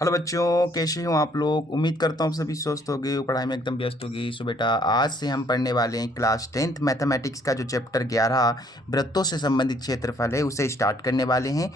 Hello बच्चों, कैसे हो आप लोग। उम्मीद करता हूँ आप सभी स्वस्थ होंगे और पढ़ाई में एकदम व्यस्त होगी। सो बेटा, आज से हम पढ़ने वाले हैं क्लास 10th मैथमेटिक्स का जो चैप्टर 11 वृत्तों से संबंधित क्षेत्रफल है उसे स्टार्ट करने वाले हैं।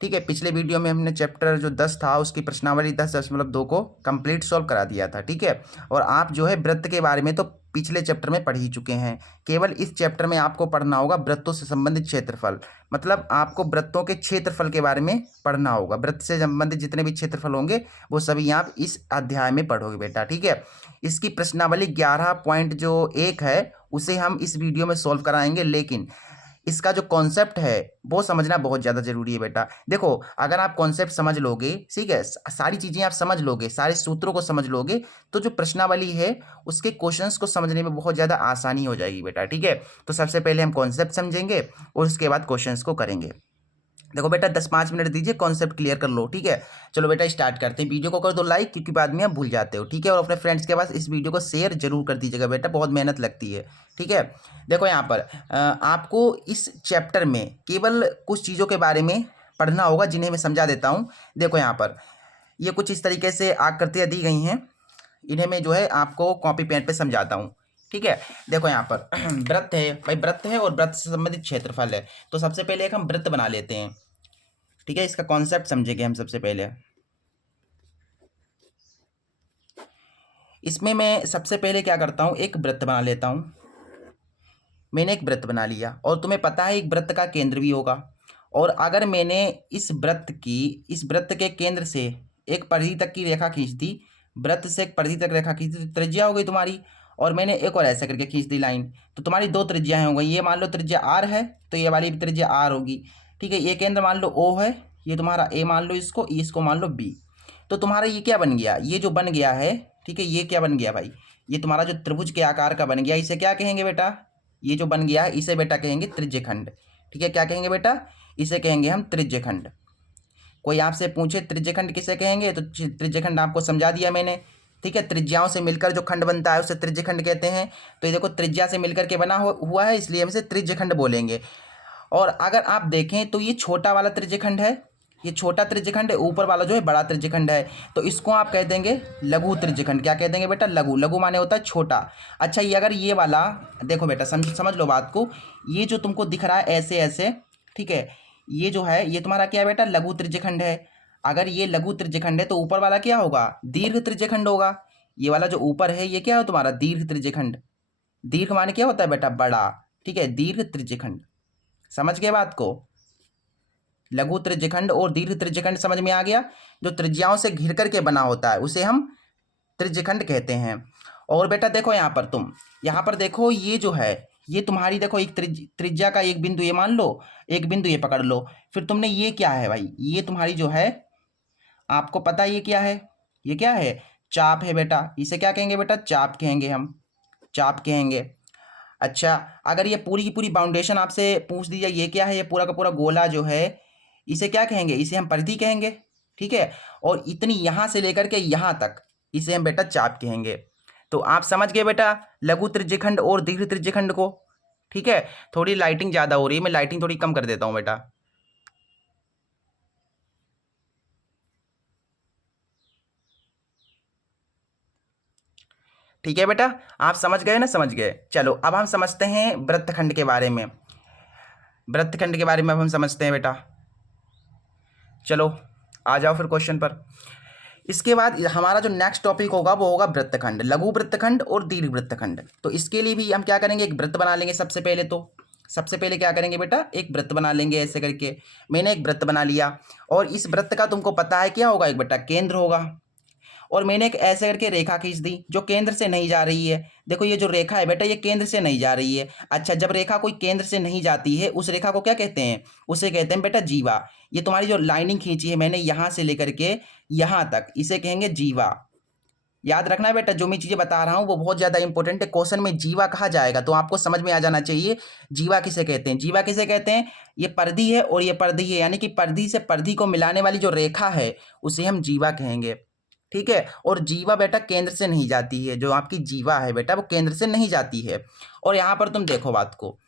ठीक है, पिछले वीडियो में हमने चैप्टर जो 10 था उसकी प्रश्नावली 10.2 को कंप्लीट सॉल्व करा दिया था। ठीक है, और आप जो है वृत्त के बारे में तो पिछले चैप्टर में पढ़ ही चुके हैं। केवल इस चैप्टर में आपको पढ़ना होगा वृत्तों से संबंधित क्षेत्रफल। मतलब आपको वृत्तों के क्षेत्रफल के बारे में पढ़ना होगा। वृत्त से संबंधित जितने भी क्षेत्रफल होंगे वो सभी आप इस अध्याय में पढ़ोगे बेटा। ठीक है, इसकी प्रश्नावली 11.1 है उसे हम इस वीडियो में सॉल्व कराएंगे, लेकिन इसका जो कॉन्सेप्ट है वो समझना बहुत ज़्यादा जरूरी है बेटा। देखो, अगर आप कॉन्सेप्ट समझ लोगे, ठीक है, सारी चीज़ें आप समझ लोगे, सारे सूत्रों को समझ लोगे, तो जो प्रश्नावली है उसके क्वेश्चंस को समझने में बहुत ज़्यादा आसानी हो जाएगी बेटा। ठीक है, तो सबसे पहले हम कॉन्सेप्ट समझेंगे और उसके बाद क्वेश्चंस को करेंगे। देखो बेटा, 10-5 मिनट दीजिए, कॉन्सेप्ट क्लियर कर लो। ठीक है, चलो बेटा स्टार्ट करते हैं। वीडियो को कर दो लाइक, क्योंकि बाद में आप भूल जाते हो। ठीक है, और अपने फ्रेंड्स के पास इस वीडियो को शेयर जरूर कर दीजिएगा बेटा, बहुत मेहनत लगती है। ठीक है, देखो यहाँ पर आपको इस चैप्टर में केवल कुछ चीज़ों के बारे में पढ़ना होगा जिन्हें मैं समझा देता हूँ। देखो यहाँ पर ये कुछ इस तरीके से आकृतियाँ दी गई हैं, इन्हें मैं जो है आपको कॉपी पेन पे समझाता हूँ। ठीक है, देखो यहाँ पर वृत्त है भाई, वृत्त है और वृत्त से संबंधित क्षेत्रफल है। तो सबसे पहले एक हम वृत्त बना लेते हैं। ठीक है, इसका कॉन्सेप्ट समझेंगे हम सबसे पहले। इसमें मैं सबसे पहले क्या करता हूँ, एक वृत्त बना लेता हूँ। मैंने एक वृत्त बना लिया और तुम्हें पता है एक वृत्त का केंद्र भी होगा। और अगर मैंने इस वृत्त के केंद्र से एक परिधि तक की रेखा खींच दी, वृत्त से एक परिधि तक रेखा खींच दी, तो त्रिज्या हो गई तुम्हारी। और मैंने एक और ऐसे करके खींच दी लाइन, तो तुम्हारी दो त्रिज्याएं हो गई। ये मान लो त्रिज्या आर है, तो ये वाली भी त्रिज्या आर होगी। ठीक है, ये केंद्र मान लो ओ है, ये तुम्हारा ए मान लो, इसको मान लो बी। तो तुम्हारा ये क्या बन गया, ये जो बन गया है, ठीक है, ये क्या बन गया भाई, ये तुम्हारा जो त्रिभुज के आकार का बन गया, इसे क्या कहेंगे बेटा, ये जो बन गया है इसे बेटा कहेंगे त्रिज्यखंड। ठीक है, क्या कहेंगे बेटा, इसे कहेंगे हम त्रिज्यखंड। कोई आपसे पूछे त्रिज्यखंड किसे कहेंगे, तो त्रिज्यखंड आपको समझा दिया मैंने। ठीक है, त्रिज्याओं से मिलकर जो खंड बनता है उसे त्रिज्यखंड कहते हैं। तो ये देखो त्रिज्या से मिलकर के बना हुआ है, इसलिए हम इसे त्रिज्यखंड बोलेंगे। और अगर आप देखें तो ये छोटा वाला त्रिज्यखंड है, ये छोटा त्रिज्यखंड है, ऊपर वाला जो है बड़ा त्रिज्यखंड है। तो इसको आप कह देंगे लघु त्रिज्यखंड। क्या कह देंगे बेटा, लघु। लघु माने होता है छोटा। अच्छा, ये अगर ये वाला देखो बेटा, समझ लो बात को, ये जो तुमको दिख रहा है ऐसे ऐसे, ठीक है, ये जो है ये तुम्हारा क्या है बेटा, लघु त्रिज्यखंड है। अगर ये लघु त्रिज्यखंड है तो ऊपर वाला क्या होगा, दीर्घ त्रिज्यखंड होगा। ये वाला जो ऊपर है ये क्या है तुम्हारा, दीर्घ त्रिज्यखंड। दीर्घ माने क्या होता है बेटा, बड़ा। ठीक है, दीर्घ त्रिज्यखंड। समझ गए बात को, लघु त्रिज्यखंड और दीर्घ त्रिज्यखंड समझ में आ गया। जो त्रिज्याओं से घिर करके बना होता है उसे हम त्रिज्यखंड कहते हैं। और बेटा देखो यहाँ पर, तुम यहाँ पर देखो, ये जो है ये तुम्हारी देखो एक त्रिज्या का एक बिंदु ये मान लो, एक बिंदु ये पकड़ लो। फिर तुमने ये क्या है भाई, ये तुम्हारी जो है, आपको पता है ये क्या है, ये क्या है, चाप है बेटा। इसे क्या कहेंगे बेटा, चाप कहेंगे हम, चाप कहेंगे। अच्छा, अगर ये पूरी की पूरी बाउंडेशन आपसे पूछ दी जाए, ये क्या है, ये पूरा का पूरा गोला जो है, इसे क्या कहेंगे, इसे हम परिधि कहेंगे। ठीक है, और इतनी यहाँ से लेकर के यहाँ तक इसे हम बेटा चाप कहेंगे। तो आप समझ गए बेटा लघु त्रिज्यखंड और दीर्घ त्रिज्यखंड को। ठीक है, थोड़ी लाइटिंग ज़्यादा हो रही है, मैं लाइटिंग थोड़ी कम कर देता हूँ बेटा। ठीक है बेटा, आप समझ गए ना, समझ गए। चलो अब हम समझते हैं वृत्तखंड के बारे में। वृत्तखंड के बारे में अब हम समझते हैं बेटा। चलो आ जाओ फिर क्वेश्चन पर। इसके बाद हमारा जो नेक्स्ट टॉपिक होगा वो होगा वृत्तखंड, लघु वृत्तखंड और दीर्घ वृत्तखंड। तो इसके लिए भी हम क्या करेंगे, एक वृत्त बना लेंगे। सबसे पहले क्या करेंगे बेटा, एक वृत्त बना लेंगे ऐसे करके। मैंने एक वृत्त बना लिया और इस वृत्त का तुमको पता है क्या होगा, एक बेटा केंद्र होगा। और मैंने एक ऐसे करके रेखा खींच दी जो केंद्र से नहीं जा रही है। देखो ये जो रेखा है बेटा, ये केंद्र से नहीं जा रही है। अच्छा, जब रेखा कोई केंद्र से नहीं जाती है उस रेखा को क्या कहते हैं, उसे कहते हैं बेटा जीवा। ये तुम्हारी जो लाइनिंग खींची है मैंने यहाँ से लेकर के यहाँ तक, इसे कहेंगे जीवा। याद रखना है बेटा, जो मैं चीज़ें बता रहा हूँ वो बहुत ज़्यादा इंपॉर्टेंट है। क्वेश्चन में जीवा कहा जाएगा तो आपको समझ में आ जाना चाहिए जीवा किसे कहते हैं। जीवा किसे कहते हैं, ये परिधि है और ये परिधि है, यानी कि परिधि से परिधि को मिलाने वाली जो रेखा है उसे हम जीवा कहेंगे। ठीक है, और जीवा बेटा केंद्र से नहीं जाती है, जो आपकी जीवा है बेटा वो केंद्र से नहीं जाती है। और यहाँ पर तुम देखो बात को,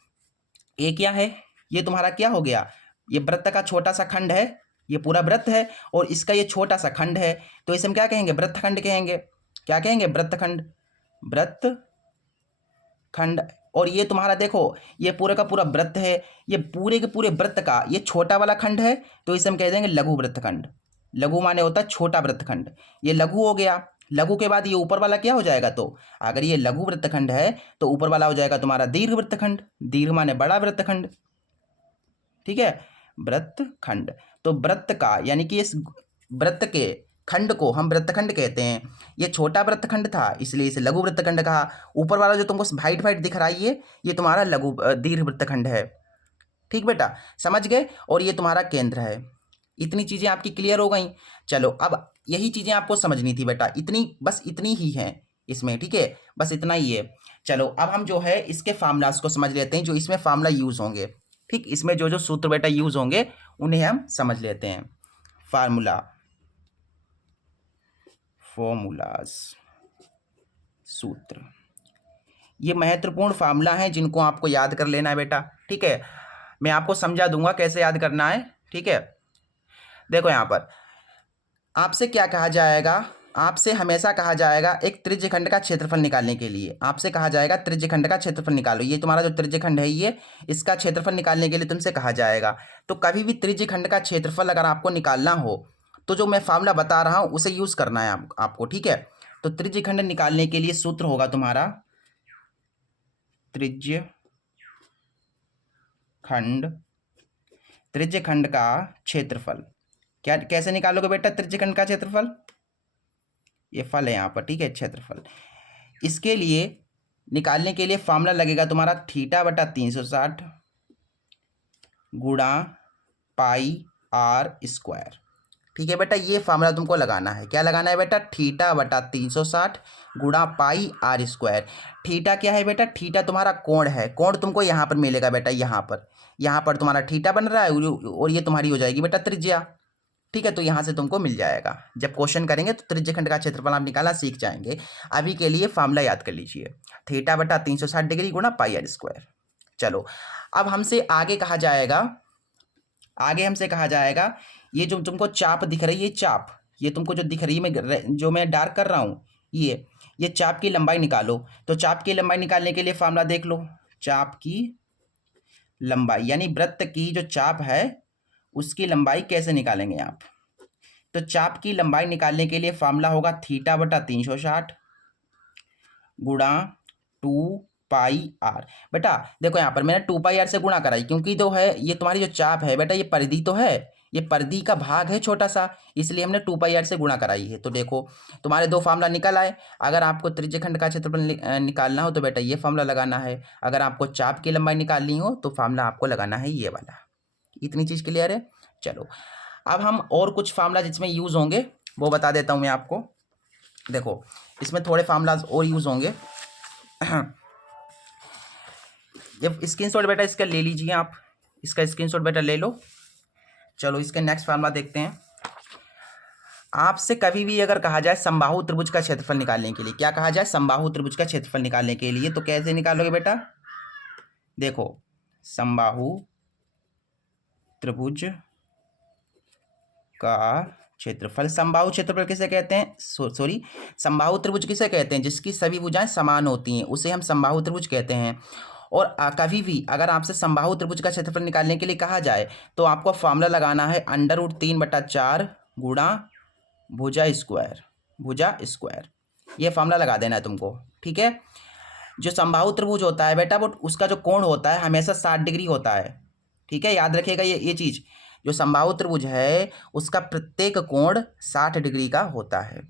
ये क्या है, ये तुम्हारा क्या हो गया, ये वृत्त का छोटा सा खंड है। ये पूरा वृत्त है और इसका ये छोटा सा खंड है, तो इसे हम क्या कहेंगे? वृत्तखंड कहेंगे। क्या कहेंगे? वृत्तखंड। वृत्तखंड। और ये तुम्हारा देखो, ये पूरे का पूरा वृत्त है, ये पूरे के पूरे वृत्त का ये छोटा वाला खंड है, तो इसे हम कह देंगे लघु वृत्तखंड। लघु माने होता है छोटा वृत्तखंड। ये लघु हो गया। लघु के बाद ये ऊपर वाला क्या हो जाएगा? तो अगर ये लघु वृत्तखंड है तो ऊपर वाला हो जाएगा तुम्हारा दीर्घ वृत्तखंड। दीर्घ माने बड़ा वृत्तखंड। ठीक है, वृत्तखंड। तो वृत्त का यानी कि इस वृत्त के खंड को हम वृत्तखंड कहते हैं। ये छोटा वृत्तखंड था इसलिए इसे लघु वृत्तखंड कहा। ऊपर वाला जो तुमको वाइट वाइट दिख रहा है ये तुम्हारा लघु दीर्घ वृत्तखंड है। ठीक बेटा, समझ गए? और ये तुम्हारा केंद्र है। इतनी चीजें आपकी क्लियर हो गई। चलो, अब यही चीजें आपको समझनी थी बेटा, इतनी बस इतनी ही है इसमें। ठीक है, बस इतना ही है। चलो, अब हम जो है इसके फार्मूलाज को समझ लेते हैं, जो इसमें फार्मूला यूज होंगे। ठीक, इसमें जो जो सूत्र बेटा यूज होंगे उन्हें हम समझ लेते हैं। फॉर्मूलाज, सूत्र, ये महत्वपूर्ण फार्मूला हैं जिनको आपको याद कर लेना है बेटा। ठीक है, मैं आपको समझा दूंगा कैसे याद करना है। ठीक है, देखो यहां पर आपसे क्या कहा जाएगा? आपसे हमेशा कहा जाएगा एक त्रिज्यखंड का क्षेत्रफल निकालने के लिए। आपसे कहा जाएगा त्रिज्यखंड का क्षेत्रफल निकालो। ये तुम्हारा जो त्रिज्यखंड है ये, इसका क्षेत्रफल निकालने के लिए तुमसे कहा जाएगा। तो कभी भी त्रिज्यखंड का क्षेत्रफल अगर आपको निकालना हो तो जो मैं फार्मूला बता रहा हूं उसे यूज करना है आपको। ठीक है, तो त्रिज्यखंड निकालने के लिए सूत्र होगा तुम्हारा त्रिज्यखंड का क्षेत्रफल। क्या कैसे निकालोगे बेटा त्रिज्यखंड का क्षेत्रफल? ये फल है यहाँ पर। ठीक है, क्षेत्रफल। इसके लिए निकालने के लिए फार्मूला लगेगा तुम्हारा θ/360 गुणा पाई आर स्क्वायर। ठीक है बेटा, ये फार्मूला तुमको लगाना है। क्या लगाना है बेटा? θ/360 गुणा पाई आर स्क्वायर। थीटा क्या है बेटा? थीटा तुम्हारा कोण है। कोण तुमको यहाँ पर मिलेगा बेटा, यहाँ पर तुम्हारा थीटा बन रहा है और ये तुम्हारी हो जाएगी बेटा त्रिज्या। ठीक है, तो यहाँ से तुमको मिल जाएगा। जब क्वेश्चन करेंगे तो त्रिज्यखंड का क्षेत्रफल आप निकालना सीख जाएंगे। अभी के लिए फार्मूला याद कर लीजिए, θ/360 डिग्री गुणा पाई आर स्क्वायर। चलो, अब हमसे आगे कहा जाएगा, ये जो तुमको चाप दिख रही है, चाप, ये तुमको जो दिख रही है, जो मैं डार्क कर रहा हूँ, ये चाप की लंबाई निकालो। तो चाप की लंबाई निकालने के लिए फार्मूला देख लो। चाप की लंबाई यानी वृत्त की जो चाप है उसकी लंबाई कैसे निकालेंगे आप? तो चाप की लंबाई निकालने के लिए फार्मूला होगा θ/360 गुणा 2πr। बेटा देखो यहाँ पर मैंने 2πr से गुणा कराई, क्योंकि तो है ये तुम्हारी जो चाप है बेटा, ये परिधि तो है, ये परिधि का भाग है छोटा सा, इसलिए हमने 2πr से गुणा कराई है। तो देखो तुम्हारे दो फार्मूला निकल आए। अगर आपको त्रिज्यखंड का क्षेत्रफल निकालना हो तो बेटा ये फार्मूला लगाना है। अगर आपको चाप की लंबाई निकालनी हो तो फार्मूला आपको लगाना है ये वाला। इतनी चीज क्लियर है? चलो, अब हम और कुछ फार्मूला जिसमें यूज होंगे वो बता देता हूं मैं आपको। देखो, इसमें थोड़े फार्मूलाज और यूज होंगे। जब स्क्रीनशॉट बेटा इसका ले लीजिए आप, इसका स्क्रीनशॉट बेटा ले लो। चलो, इसके नेक्स्ट फार्मूला देखते हैं। आपसे कभी भी अगर कहा जाए समबाहु त्रिभुज का क्षेत्रफल निकालने के लिए, क्या कहा जाए? समबाहु त्रिभुज का क्षेत्रफल निकालने के लिए, तो कैसे निकालोगे बेटा? देखो, समबाहु त्रिभुज का क्षेत्रफल, समबाहु क्षेत्रफल किसे कहते हैं? सॉरी, समबाहु त्रिभुज किसे कहते हैं? जिसकी सभी भुजाएं समान होती हैं उसे हम समबाहु त्रिभुज कहते हैं। और कभी भी अगर आपसे समबाहु त्रिभुज का क्षेत्रफल निकालने के लिए कहा जाए तो आपको फार्मूला लगाना है √3/4 गुणा भुजा स्क्वायर। ये फार्मूला लगा देना है तुमको। ठीक है, जो समबाहु त्रिभुज होता है बेटा वो उसका जो कोण होता है हमेशा 60 डिग्री होता है। ठीक है, याद रखिएगा ये चीज, जो समबाहु त्रिभुज है उसका प्रत्येक कोण 60 डिग्री का होता है।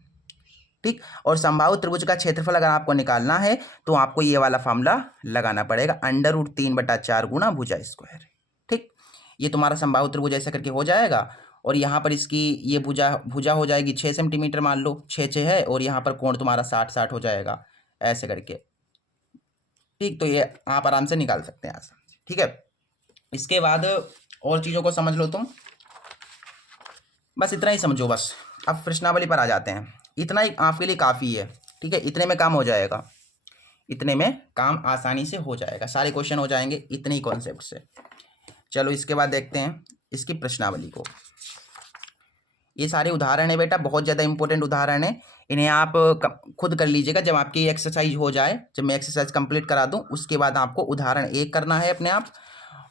ठीक, और समबाहु त्रिभुज का क्षेत्रफल अगर आपको निकालना है तो आपको ये वाला फार्मूला लगाना पड़ेगा, √3/4 गुणा भुजा स्क्वायर। ठीक, ये तुम्हारा समबाहु त्रिभुज ऐसा करके हो जाएगा। और यहाँ पर इसकी ये भुजा हो जाएगी 6 सेंटीमीटर, मान लो 6 है, और यहाँ पर कोण तुम्हारा 60 हो जाएगा ऐसे करके। ठीक, तो ये आप आराम से निकाल सकते हैं आसान। ठीक है, इसके बाद और चीज़ों को समझ लो तुम, बस इतना ही समझो बस। अब प्रश्नावली पर आ जाते हैं। इतना ही आपके लिए काफ़ी है। ठीक है, इतने में काम हो जाएगा, इतने में काम आसानी से हो जाएगा, सारे क्वेश्चन हो जाएंगे इतने ही कॉन्सेप्ट से। चलो, इसके बाद देखते हैं इसकी प्रश्नावली को। ये सारे उदाहरण है बेटा, बहुत ज़्यादा इंपॉर्टेंट उदाहरण है। इन्हें आप खुद कर लीजिएगा जब आपकी एक्सरसाइज हो जाए, जब मैं एक्सरसाइज कंप्लीट करा दूं उसके बाद आपको उदाहरण 1 करना है अपने आप,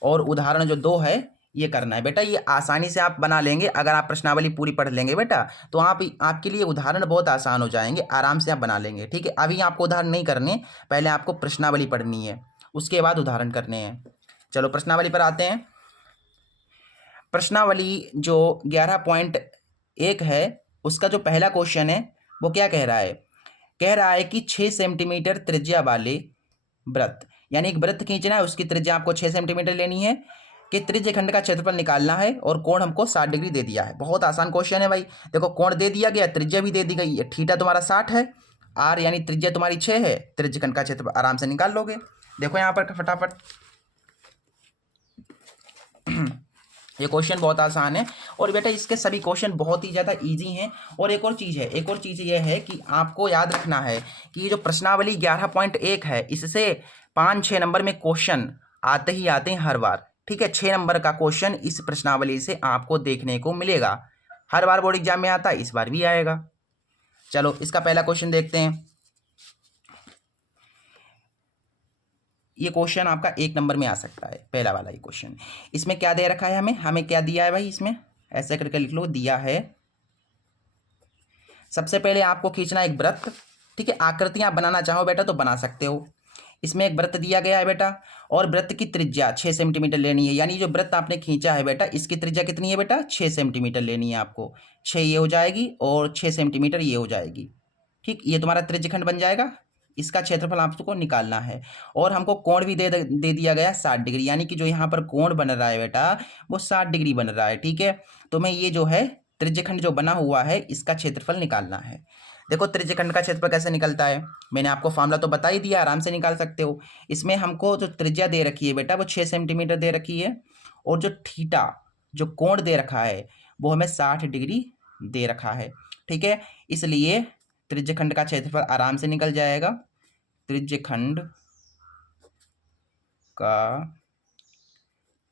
और उदाहरण जो 2 है ये करना है बेटा। ये आसानी से आप बना लेंगे अगर आप प्रश्नावली पूरी पढ़ लेंगे बेटा, तो आपके लिए उदाहरण बहुत आसान हो जाएंगे, आराम से आप बना लेंगे। ठीक है, अभी आपको उदाहरण नहीं करने, पहले आपको प्रश्नावली पढ़नी है, उसके बाद उदाहरण करने हैं। चलो प्रश्नावली पर आते हैं। प्रश्नावली जो 11.1 है उसका जो पहला क्वेश्चन है वो क्या कह रहा है? कह रहा है कि 6 सेंटीमीटर त्रिज्या वाले वृत्त, यानी एक वृत्त खींचना है, उसकी त्रिज्या आपको 6 सेंटीमीटर लेनी है, कि त्रिज्यखंड का क्षेत्रफल निकालना है और कोण हमको 60 डिग्री दे दिया है। बहुत आसान क्वेश्चन है भाई। देखो कोण दे दिया गया, त्रिज्या भी दे दी गई है, थीटा तुम्हारा 60 है, आर यानी त्रिज्या तुम्हारी 6 है, त्रिज्यखंड का क्षेत्रफल आराम से निकाल लोगे। देखो यहाँ पर फटाफट ये क्वेश्चन बहुत आसान है, और बेटा इसके सभी क्वेश्चन बहुत ही ज़्यादा इजी हैं। और एक और चीज़ ये है कि आपको याद रखना है कि ये जो प्रश्नावली 11.1 है इससे 5-6 नंबर में क्वेश्चन आते ही आते हैं हर बार। ठीक है, 6 नंबर का क्वेश्चन इस प्रश्नावली से आपको देखने को मिलेगा, हर बार बोर्ड एग्जाम में आता है, इस बार भी आएगा। चलो इसका पहला क्वेश्चन देखते हैं। ये क्वेश्चन आपका 1 नंबर में आ सकता है, पहला वाला ये क्वेश्चन। इसमें क्या दे रखा है, हमें क्या दिया है भाई, इसमें ऐसे करके लिख लो, दिया है सबसे पहले आपको खींचना एक वृत्त। ठीक है, आकृतियां आप बनाना चाहो बेटा तो बना सकते हो। इसमें एक वृत्त दिया गया है बेटा, और वृत्त की त्रिज्या 6 सेंटीमीटर लेनी है, यानी जो वृत्त आपने खींचा है बेटा इसकी त्रिज्या कितनी है बेटा, 6 सेंटीमीटर लेनी है आपको। 6 ये हो जाएगी और 6 सेंटीमीटर ये हो जाएगी। ठीक, ये तुम्हारा त्रिज्यखंड बन जाएगा, इसका क्षेत्रफल आपको निकालना है। और हमको कोण भी दे दिया गया 60 डिग्री, यानी कि जो यहाँ पर कोण बन रहा है बेटा वो 60 डिग्री बन रहा है। ठीक है, तो मैं ये जो है त्रिज्यखंड जो बना हुआ है इसका क्षेत्रफल निकालना है। देखो त्रिज्यखंड का क्षेत्रफल कैसे निकलता है, मैंने आपको फार्मूला तो बता ही दिया, आराम से निकाल सकते हो। इसमें हमको जो त्रिज्या दे रखी है बेटा वो 6 सेंटीमीटर दे रखी है, और जो थीटा जो कोण दे रखा है वो हमें 60 डिग्री दे रखा है। ठीक है, इसलिए त्रिज्यखंड का क्षेत्रफल आराम से निकल जाएगा। त्रिज्यखंड का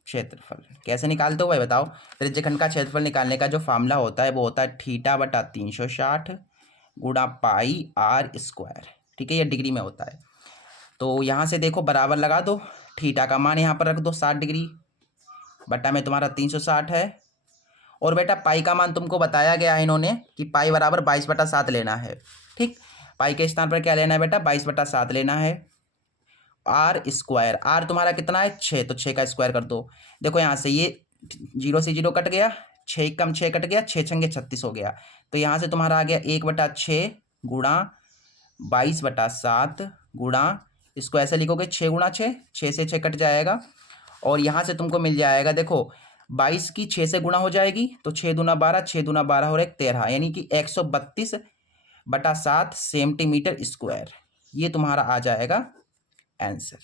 क्षेत्रफल कैसे निकालते हो भाई बताओ? त्रिज्यखंड का क्षेत्रफल निकालने का जो फार्मूला होता है वो होता है थीटा बटा 360 गुणा पाई आर स्क्वायर। ठीक है, ये डिग्री में होता है। तो यहाँ से देखो बराबर लगा दो, थीटा का मान यहाँ पर रख दो 60 डिग्री, बटा में तुम्हारा 360 है, और बेटा पाई का मान तुमको बताया गया है इन्होंने कि पाई बराबर 22/7 लेना है। ठीक, पाई के स्थान पर क्या लेना है बेटा, 22/7 लेना है। आर स्क्वायर, आर तुम्हारा कितना है 6, तो 6 का स्क्वायर कर दो। देखो यहाँ से ये 0 से 0 कट गया, 6 कम 6 कट गया, 6 छंगे 36 हो गया। तो यहाँ से तुम्हारा आ गया 1/6 गुणा 22/7 गुणा, इसको ऐसे लिखोगे 6 गुणा 6, 6 से 6 कट जाएगा, और यहाँ से तुमको मिल जाएगा देखो 22 की 6 से गुणा हो जाएगी तो 6 दूना 12, 6 दूना 12 और 1 13, यानी कि 132/7 सेंटीमीटर स्क्वायर, ये तुम्हारा आ जाएगा आंसर।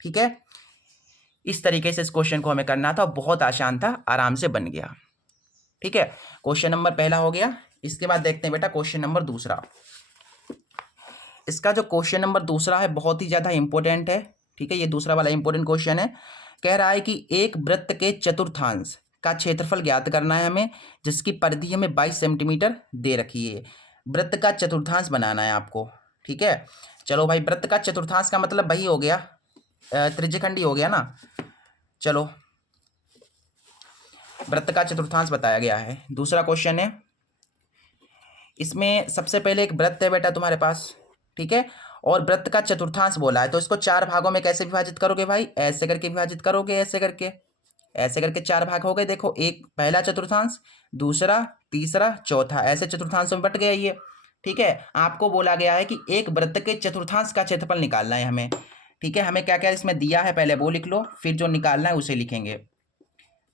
ठीक है, इस तरीके से इस क्वेश्चन को हमें करना था, बहुत आसान था, आराम से बन गया। ठीक है, क्वेश्चन नंबर पहला हो गया। इसके बाद देखते हैं बेटा क्वेश्चन नंबर दूसरा। इसका जो क्वेश्चन नंबर दूसरा है बहुत ही ज़्यादा इंपॉर्टेंट है। ठीक है, ये दूसरा वाला इंपॉर्टेंट क्वेश्चन है। कह रहा है कि एक वृत्त के चतुर्थांश का क्षेत्रफल ज्ञात करना है हमें, जिसकी परिधि हमें 22 सेंटीमीटर दे रखी है। वृत्त का चतुर्थांश बनाना है आपको। ठीक है, चलो भाई, वृत्त का चतुर्थांश का मतलब वही हो गया, त्रिज्यखंड ही हो गया ना। चलो वृत्त का चतुर्थांश बताया गया है। दूसरा क्वेश्चन है, इसमें सबसे पहले एक वृत्त है बेटा तुम्हारे पास। ठीक है, और वृत्त का चतुर्थांश बोला है, तो इसको 4 भागों में कैसे विभाजित करोगे भाई, ऐसे करके विभाजित करोगे, ऐसे करके 4 भाग हो गए। देखो एक पहला चतुर्थांश, दूसरा, तीसरा, चौथा, ऐसे चतुर्थांशों में बट गया ये। ठीक है, आपको बोला गया है कि एक वृत्त के चतुर्थांश का क्षेत्रफल निकालना है हमें। ठीक है, हमें क्या क्या इसमें दिया है पहले वो लिख लो, फिर जो निकालना है उसे लिखेंगे।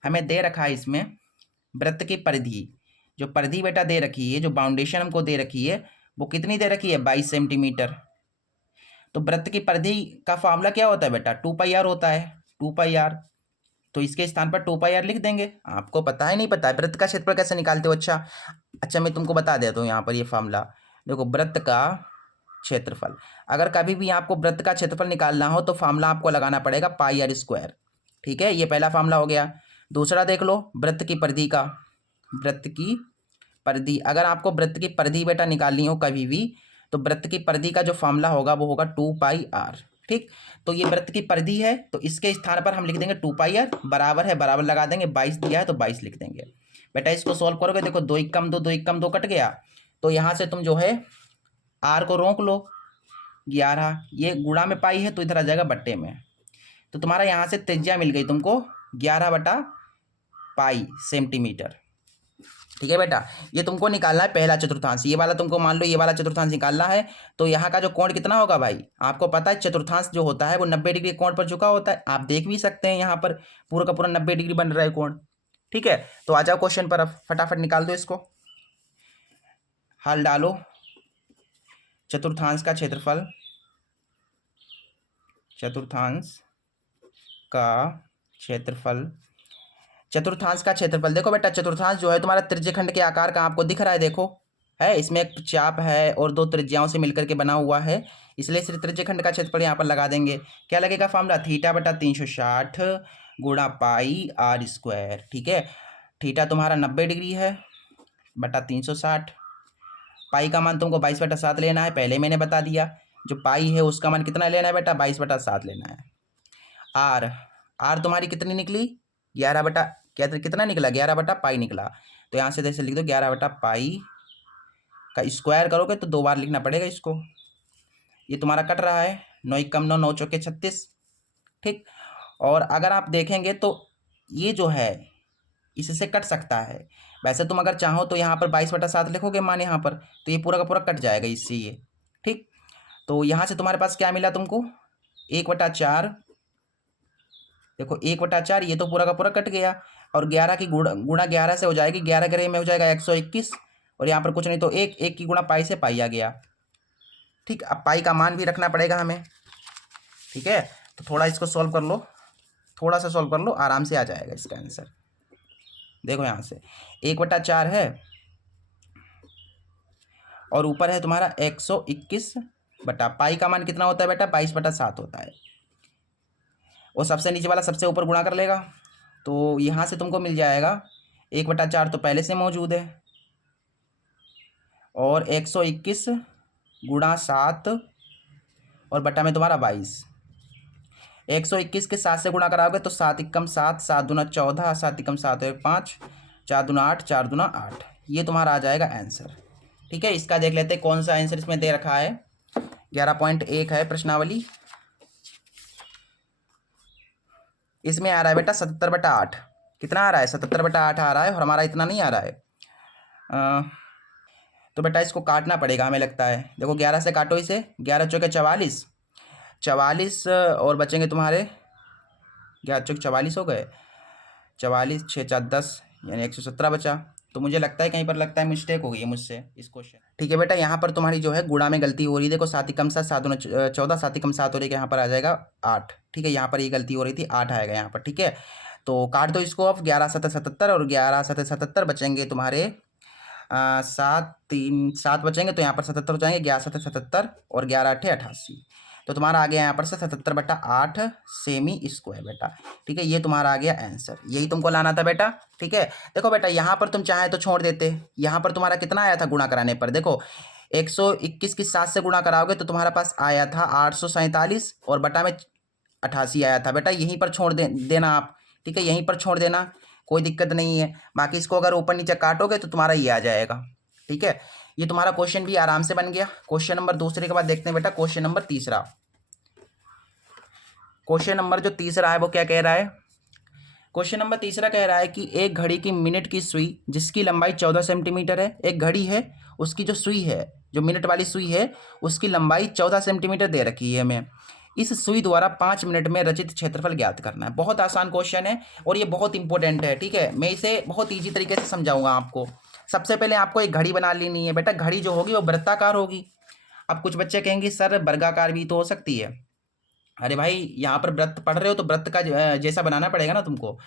हमें दे रखा है इसमें वृत्त की परिधि, जो परिधि बेटा दे रखी है, जो बाउंडेशन हमको दे रखी है वो कितनी दे रखी है, 22 सेंटीमीटर। तो वृत्त की परिधि का फॉर्मूला क्या होता है बेटा, 2πr होता है, 2πr। तो इसके स्थान पर 2πr लिख देंगे। आपको पता है नहीं पता है वृत्त का क्षेत्रफल कैसे निकालते हो? अच्छा मैं तुमको बता देता हूँ यहाँ पर ये फार्मूला। देखो वृत्त का क्षेत्रफल, अगर कभी भी आपको वृत्त का क्षेत्रफल निकालना हो तो फार्मूला आपको लगाना पड़ेगा πr²। ठीक है, ये पहला फार्मूला हो गया। दूसरा देख लो वृत्त की परिधि का, वृत्त की परिधि, अगर आपको वृत्त की परिधि बेटा निकालनी हो कभी भी, तो वृत्त की परिधि का जो फॉर्मूला होगा वो होगा 2πr। ठीक, तो ये वृत्त की परिधि है, तो इसके स्थान पर हम लिख देंगे 2πr, बराबर है बराबर लगा देंगे, 22 दिया है तो 22 लिख देंगे। बेटा इसको सॉल्व करोगे, देखो 2 1 कम 2, 2 1 कम 2 कट गया, तो यहाँ से तुम जो है आर को रोक लो, 11, ये गुणा में पाई है तो इधर आ जाएगा बट्टे में, तो तुम्हारा यहाँ से त्रिज्या मिल गई तुमको 11/पाई सेंटीमीटर। ठीक है बेटा, ये तुमको निकालना है पहला चतुर्थांश, ये वाला तुमको मान लो ये वाला चतुर्थांश निकालना है, तो यहाँ का जो कोण कितना होगा भाई, आपको पता है चतुर्थांश जो होता है वो 90 डिग्री कोण पर झुका होता है, आप देख भी सकते हैं यहाँ पर पूरा का पूरा 90 डिग्री बन रहा है कोण। ठीक है, तो आ जाओ क्वेश्चन पर, अब फटाफट निकाल दो इसको, हल डालो। चतुर्थांश का क्षेत्रफल, चतुर्थांश का क्षेत्रफल, चतुर्थांश का क्षेत्रफल, देखो बेटा चतुर्थांश जो है तुम्हारा त्रिज्यखंड के आकार का आपको दिख रहा है, देखो है इसमें एक चाप है और दो त्रिज्याओं से मिलकर के बना हुआ है, इसलिए सिर्फ त्रिज्यखंड का क्षेत्रफल यहाँ पर लगा देंगे। क्या लगेगा फॉर्मूला, θ/360 गुणा पाई आर स्क्वायर। ठीक है, थीटा तुम्हारा 90 डिग्री है बटा 360, पाई का मान तुमको 22/7 लेना है, पहले मैंने बता दिया, जो पाई है उसका मान कितना लेना है बेटा, 22/7 लेना है। आर, आर तुम्हारी कितनी निकली, 11 कितना निकला, 11/पाई निकला, तो यहाँ से जैसे लिख दो 11/पाई का स्क्वायर करोगे तो 2 बार लिखना पड़ेगा इसको, ये तुम्हारा कट रहा है, 9 1 कम 9, 9 चौके 36। ठीक, और अगर आप देखेंगे तो ये जो है इससे कट सकता है, वैसे तुम अगर चाहो तो यहाँ पर 22/7 लिखोगे मान यहाँ पर, तो ये पूरा का पूरा कट जाएगा इससे ये। ठीक, तो यहाँ से तुम्हारे पास क्या मिला तुमको, 1/4, देखो 1/4, ये तो पूरा का पूरा कट गया, और 11 की गुणा 11 से हो जाएगी, 11 ग्रे में हो जाएगा 121, और यहाँ पर कुछ नहीं तो एक की गुणा पाई से पाई आ गया। ठीक, अब पाई का मान भी रखना पड़ेगा हमें। ठीक है, तो थोड़ा इसको सॉल्व कर लो, थोड़ा सा सॉल्व कर लो, आराम से आ जाएगा इसका आंसर। देखो यहाँ से 1/4 है और ऊपर है तुम्हारा 121 बटा पाई का मान कितना होता है बेटा, 22/7 होता है, और सबसे नीचे वाला सबसे ऊपर गुणा कर लेगा, तो यहाँ से तुमको मिल जाएगा 1/4 तो पहले से मौजूद है, और 121 गुणा 7 और बटा में तुम्हारा 22, 121 के 7 से गुणा कराओगे तो 7 एकम 7, 7 दूना 14, 7 एकम 7 और 5, 4 दूना 8, 4 दूना 8, ये तुम्हारा आ जाएगा आंसर। ठीक है, इसका देख लेते हैं कौन सा आंसर इसमें दे रखा है। 11.1 है प्रश्नावली, इसमें आ रहा है बेटा 77/8, कितना आ रहा है, 77/8 आ रहा है, और हमारा इतना नहीं आ रहा है, तो बेटा इसको काटना पड़ेगा हमें लगता है, देखो 11 से काटो इसे, 11 चौके 44, 44 और बचेंगे तुम्हारे 11 चौके 44 हो गए, 44 6 4 10 यानी 117 बचा, तो मुझे लगता है कहीं पर लगता है मिस्टेक हो गई है मुझसे इस क्वेश्चन। ठीक है बेटा, यहाँ पर तुम्हारी जो है गुणा में गलती हो रही है, देखो 7 एकम 7, 7 दूना 14, 7 एकम 7 हो रही है, यहाँ पर आ जाएगा 8। ठीक है, यहाँ पर ये गलती हो रही थी, 8 आएगा यहाँ पर। ठीक है, तो काट दो इसको अब, 11 7 77 और 11 7 77 बचेंगे तुम्हारे 7 3 7 बचेंगे, तो यहाँ पर 77 हो जाएंगे, 11 7 77 और 11 8 88, तो तुम्हारा आ गया यहाँ पर से 77/8 सेमी स्क्वायर बेटा। ठीक है, ये तुम्हारा आ गया आंसर, यही तुमको लाना था बेटा। ठीक है, देखो बेटा यहाँ पर तुम चाहे तो छोड़ देते, यहाँ पर तुम्हारा कितना आया था गुणा कराने पर, देखो 121 की 7 से गुणा कराओगे तो तुम्हारे पास आया था 847 और बटा में 88 आया था बेटा, यहीं पर छोड़ देना आप। ठीक है, यहीं पर छोड़ देना, कोई दिक्कत नहीं है, बाकी इसको अगर ऊपर नीचे काटोगे तो तुम्हारा ये आ जाएगा। ठीक है, ये तुम्हारा क्वेश्चन भी आराम से बन गया। क्वेश्चन नंबर दूसरे के बाद देखते हैं बेटा क्वेश्चन नंबर तीसरा। क्वेश्चन नंबर जो तीसरा है वो क्या कह रहा है, क्वेश्चन नंबर तीसरा कह रहा है कि एक घड़ी की मिनट की सुई जिसकी लंबाई 14 सेंटीमीटर है, एक घड़ी है उसकी जो सुई है, जो मिनट वाली सुई है उसकी लंबाई 14 सेंटीमीटर दे रखी है हमें, इस सुई द्वारा 5 मिनट में रचित क्षेत्रफल ज्ञात करना है। बहुत आसान क्वेश्चन है और ये बहुत इंपॉर्टेंट है। ठीक है, मैं इसे बहुत ईजी तरीके से समझाऊंगा आपको। सबसे पहले आपको एक घड़ी बना लेनी है बेटा, घड़ी जो होगी वो वृत्ताकार होगी। अब कुछ बच्चे कहेंगे सर वर्गाकार भी तो हो सकती है, अरे भाई यहाँ पर वृत्त पढ़ रहे हो तो वृत्त का जैसा बनाना पड़ेगा ना तुमको।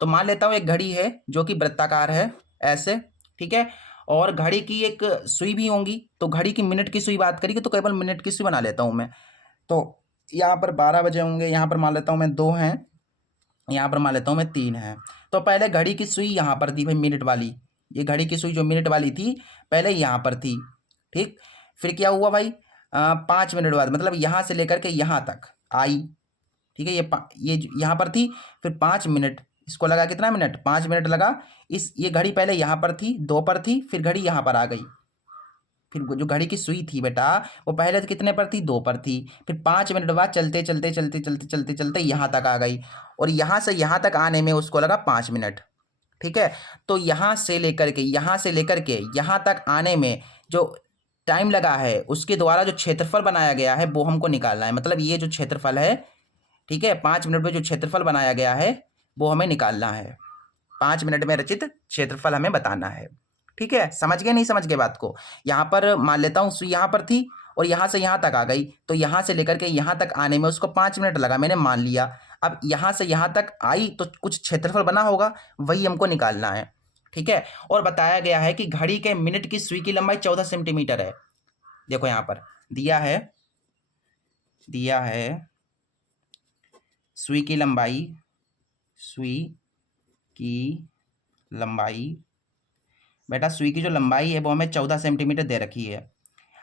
तो मान लेता हूँ एक घड़ी है जो कि वृत्ताकार है ऐसे, ठीक है, और घड़ी की एक सुई भी होंगी, तो घड़ी की मिनट की सुई बात करेगी तो केवल मिनट की सुई बना लेता हूँ मैं। तो यहाँ पर 12 बजे होंगे, यहाँ पर मान लेता हूँ मैं 2 हैं, यहाँ पर मान लेता हूँ मैं 3 हैं। तो पहले घड़ी की सुई यहाँ पर दी भाई मिनट वाली, ये घड़ी की सुई जो मिनट वाली थी पहले यहाँ पर थी, ठीक। फिर क्या हुआ भाई, 5 मिनट बाद मतलब यहाँ से लेकर के यहाँ तक आई, ठीक है। ये यहाँ पर थी, फिर 5 मिनट, इसको लगा कितना मिनट, 5 मिनट लगा। ये घड़ी पहले यहाँ पर थी, 2 पर थी, फिर घड़ी यहाँ पर आ गई। फिर जो घड़ी की सुई थी बेटा वो पहले तो कितने पर थी, 2 पर थी। फिर 5 मिनट बाद चलते चलते चलते चलते चलते चलते यहाँ तक आ गई, और यहाँ से यहाँ तक आने में उसको लगा 5 मिनट, ठीक है। तो यहाँ से लेकर के यहाँ तक आने में जो टाइम लगा है उसके द्वारा जो क्षेत्रफल बनाया गया है वो हमको निकालना है। मतलब ये जो क्षेत्रफल है, ठीक है, 5 मिनट में जो क्षेत्रफल बनाया गया है वो हमें निकालना है। 5 मिनट में रचित क्षेत्रफल हमें बताना है, ठीक है। समझ गए नहीं समझ गए बात को। यहाँ पर मान लेता हूँ सुई यहाँ पर थी और यहाँ से यहाँ तक आ गई, तो यहाँ से लेकर के यहाँ तक आने में उसको 5 मिनट लगा, मैंने मान लिया। अब यहाँ से यहाँ तक आई तो कुछ क्षेत्रफल बना होगा, वही हमको निकालना है, ठीक है। और बताया गया है कि घड़ी के मिनट की सुई की लंबाई 14 सेंटीमीटर है। देखो यहाँ पर दिया है सुई की लंबाई, बेटा सुई की जो लंबाई है वो हमें 14 सेंटीमीटर दे रखी है।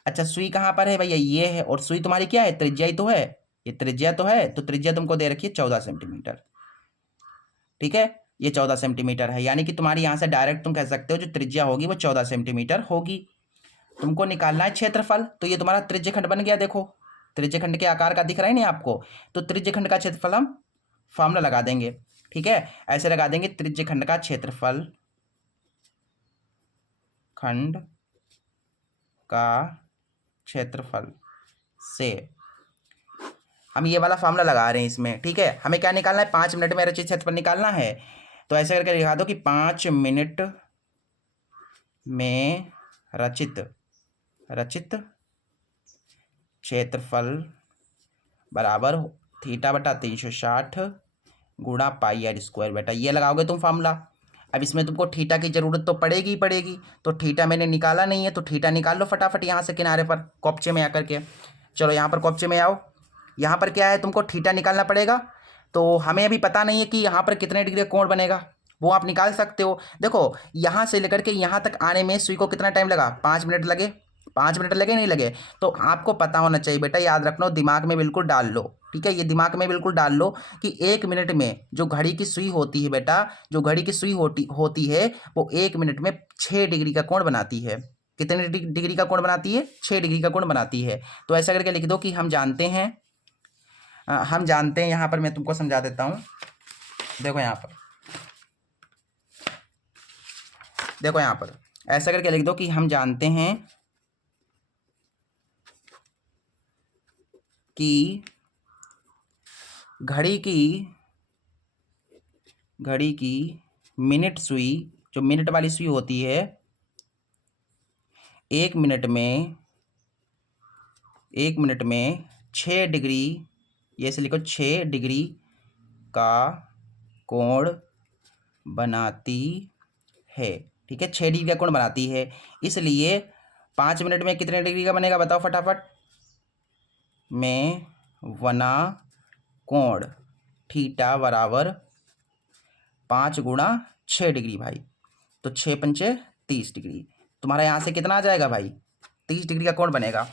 अच्छा सुई कहाँ पर है भैया, ये है, और सुई तुम्हारी क्या है, त्रिज्या ही तो है, ये त्रिज्या तो है, तो त्रिज्या तुमको दे रखी है 14 सेंटीमीटर, ठीक है। ये 14 सेंटीमीटर है, यानी कि तुम्हारी यहाँ से डायरेक्ट तुम कह सकते हो जो त्रिज्या होगी वो 14 सेंटीमीटर होगी। तुमको निकालना है क्षेत्रफल, तो ये तुम्हारा त्रिज्यखंड बन गया। देखो त्रिज्यखंड के आकार का दिख रहा है नहीं आपको, तो त्रिज्यखंड का क्षेत्रफल हम फॉर्मूला लगा देंगे, ठीक है। ऐसे लगा देंगे त्रिज्यखंड का क्षेत्रफल, खंड का क्षेत्रफल से हम ये वाला फॉर्मूला लगा रहे हैं इसमें, ठीक है। हमें क्या निकालना है, 5 मिनट में रचित क्षेत्रफल निकालना है। तो ऐसे करके लिखा दो कि 5 मिनट में रचित क्षेत्रफल बराबर θ/360 गुणा πr²। बेटा ये लगाओगे तुम फॉर्मूला। अब इसमें तुमको थीटा की जरूरत तो पड़ेगी ही पड़ेगी, तो थीटा मैंने निकाला नहीं है, तो थीटा निकाल लो फटाफट यहाँ से किनारे पर कॉपचे में आकर के। चलो यहाँ पर कॉपचे में आओ, यहाँ पर क्या है, तुमको थीटा निकालना पड़ेगा। तो हमें अभी पता नहीं है कि यहाँ पर कितने डिग्री का कोण बनेगा, वो आप निकाल सकते हो। देखो यहाँ से लेकर के यहाँ तक आने में सुई को कितना टाइम लगा, 5 मिनट लगे। 5 मिनट लगे नहीं लगे, तो आपको पता होना चाहिए बेटा, याद रखना, दिमाग में बिल्कुल डाल लो, ठीक है। ये दिमाग में बिल्कुल डाल लो कि 1 मिनट में जो घड़ी की सुई होती है बेटा, जो घड़ी की सुई होती है वो 1 मिनट में 6 डिग्री का कोण बनाती है। कितने डिग्री का कोण बनाती है, 6 डिग्री का कोण बनाती है। तो ऐसा करके लिख दो कि हम जानते हैं यहाँ पर मैं तुमको समझा देता हूँ। देखो यहाँ पर ऐसा करके लिख दो कि हम जानते हैं कि घड़ी की मिनट सुई, जो मिनट वाली सुई होती है, 1 मिनट में 6 डिग्री, ये से लिखो 6 डिग्री का कोण बनाती है, ठीक है। 6 डिग्री का कोण बनाती है, इसलिए 5 मिनट में कितने डिग्री का बनेगा बताओ फटाफट। में वना कोण थीटा बराबर 5 गुणा 6 डिग्री भाई, तो 6 पंचे 30 डिग्री। तुम्हारा यहाँ से कितना आ जाएगा भाई, 30 डिग्री का कोण बनेगा।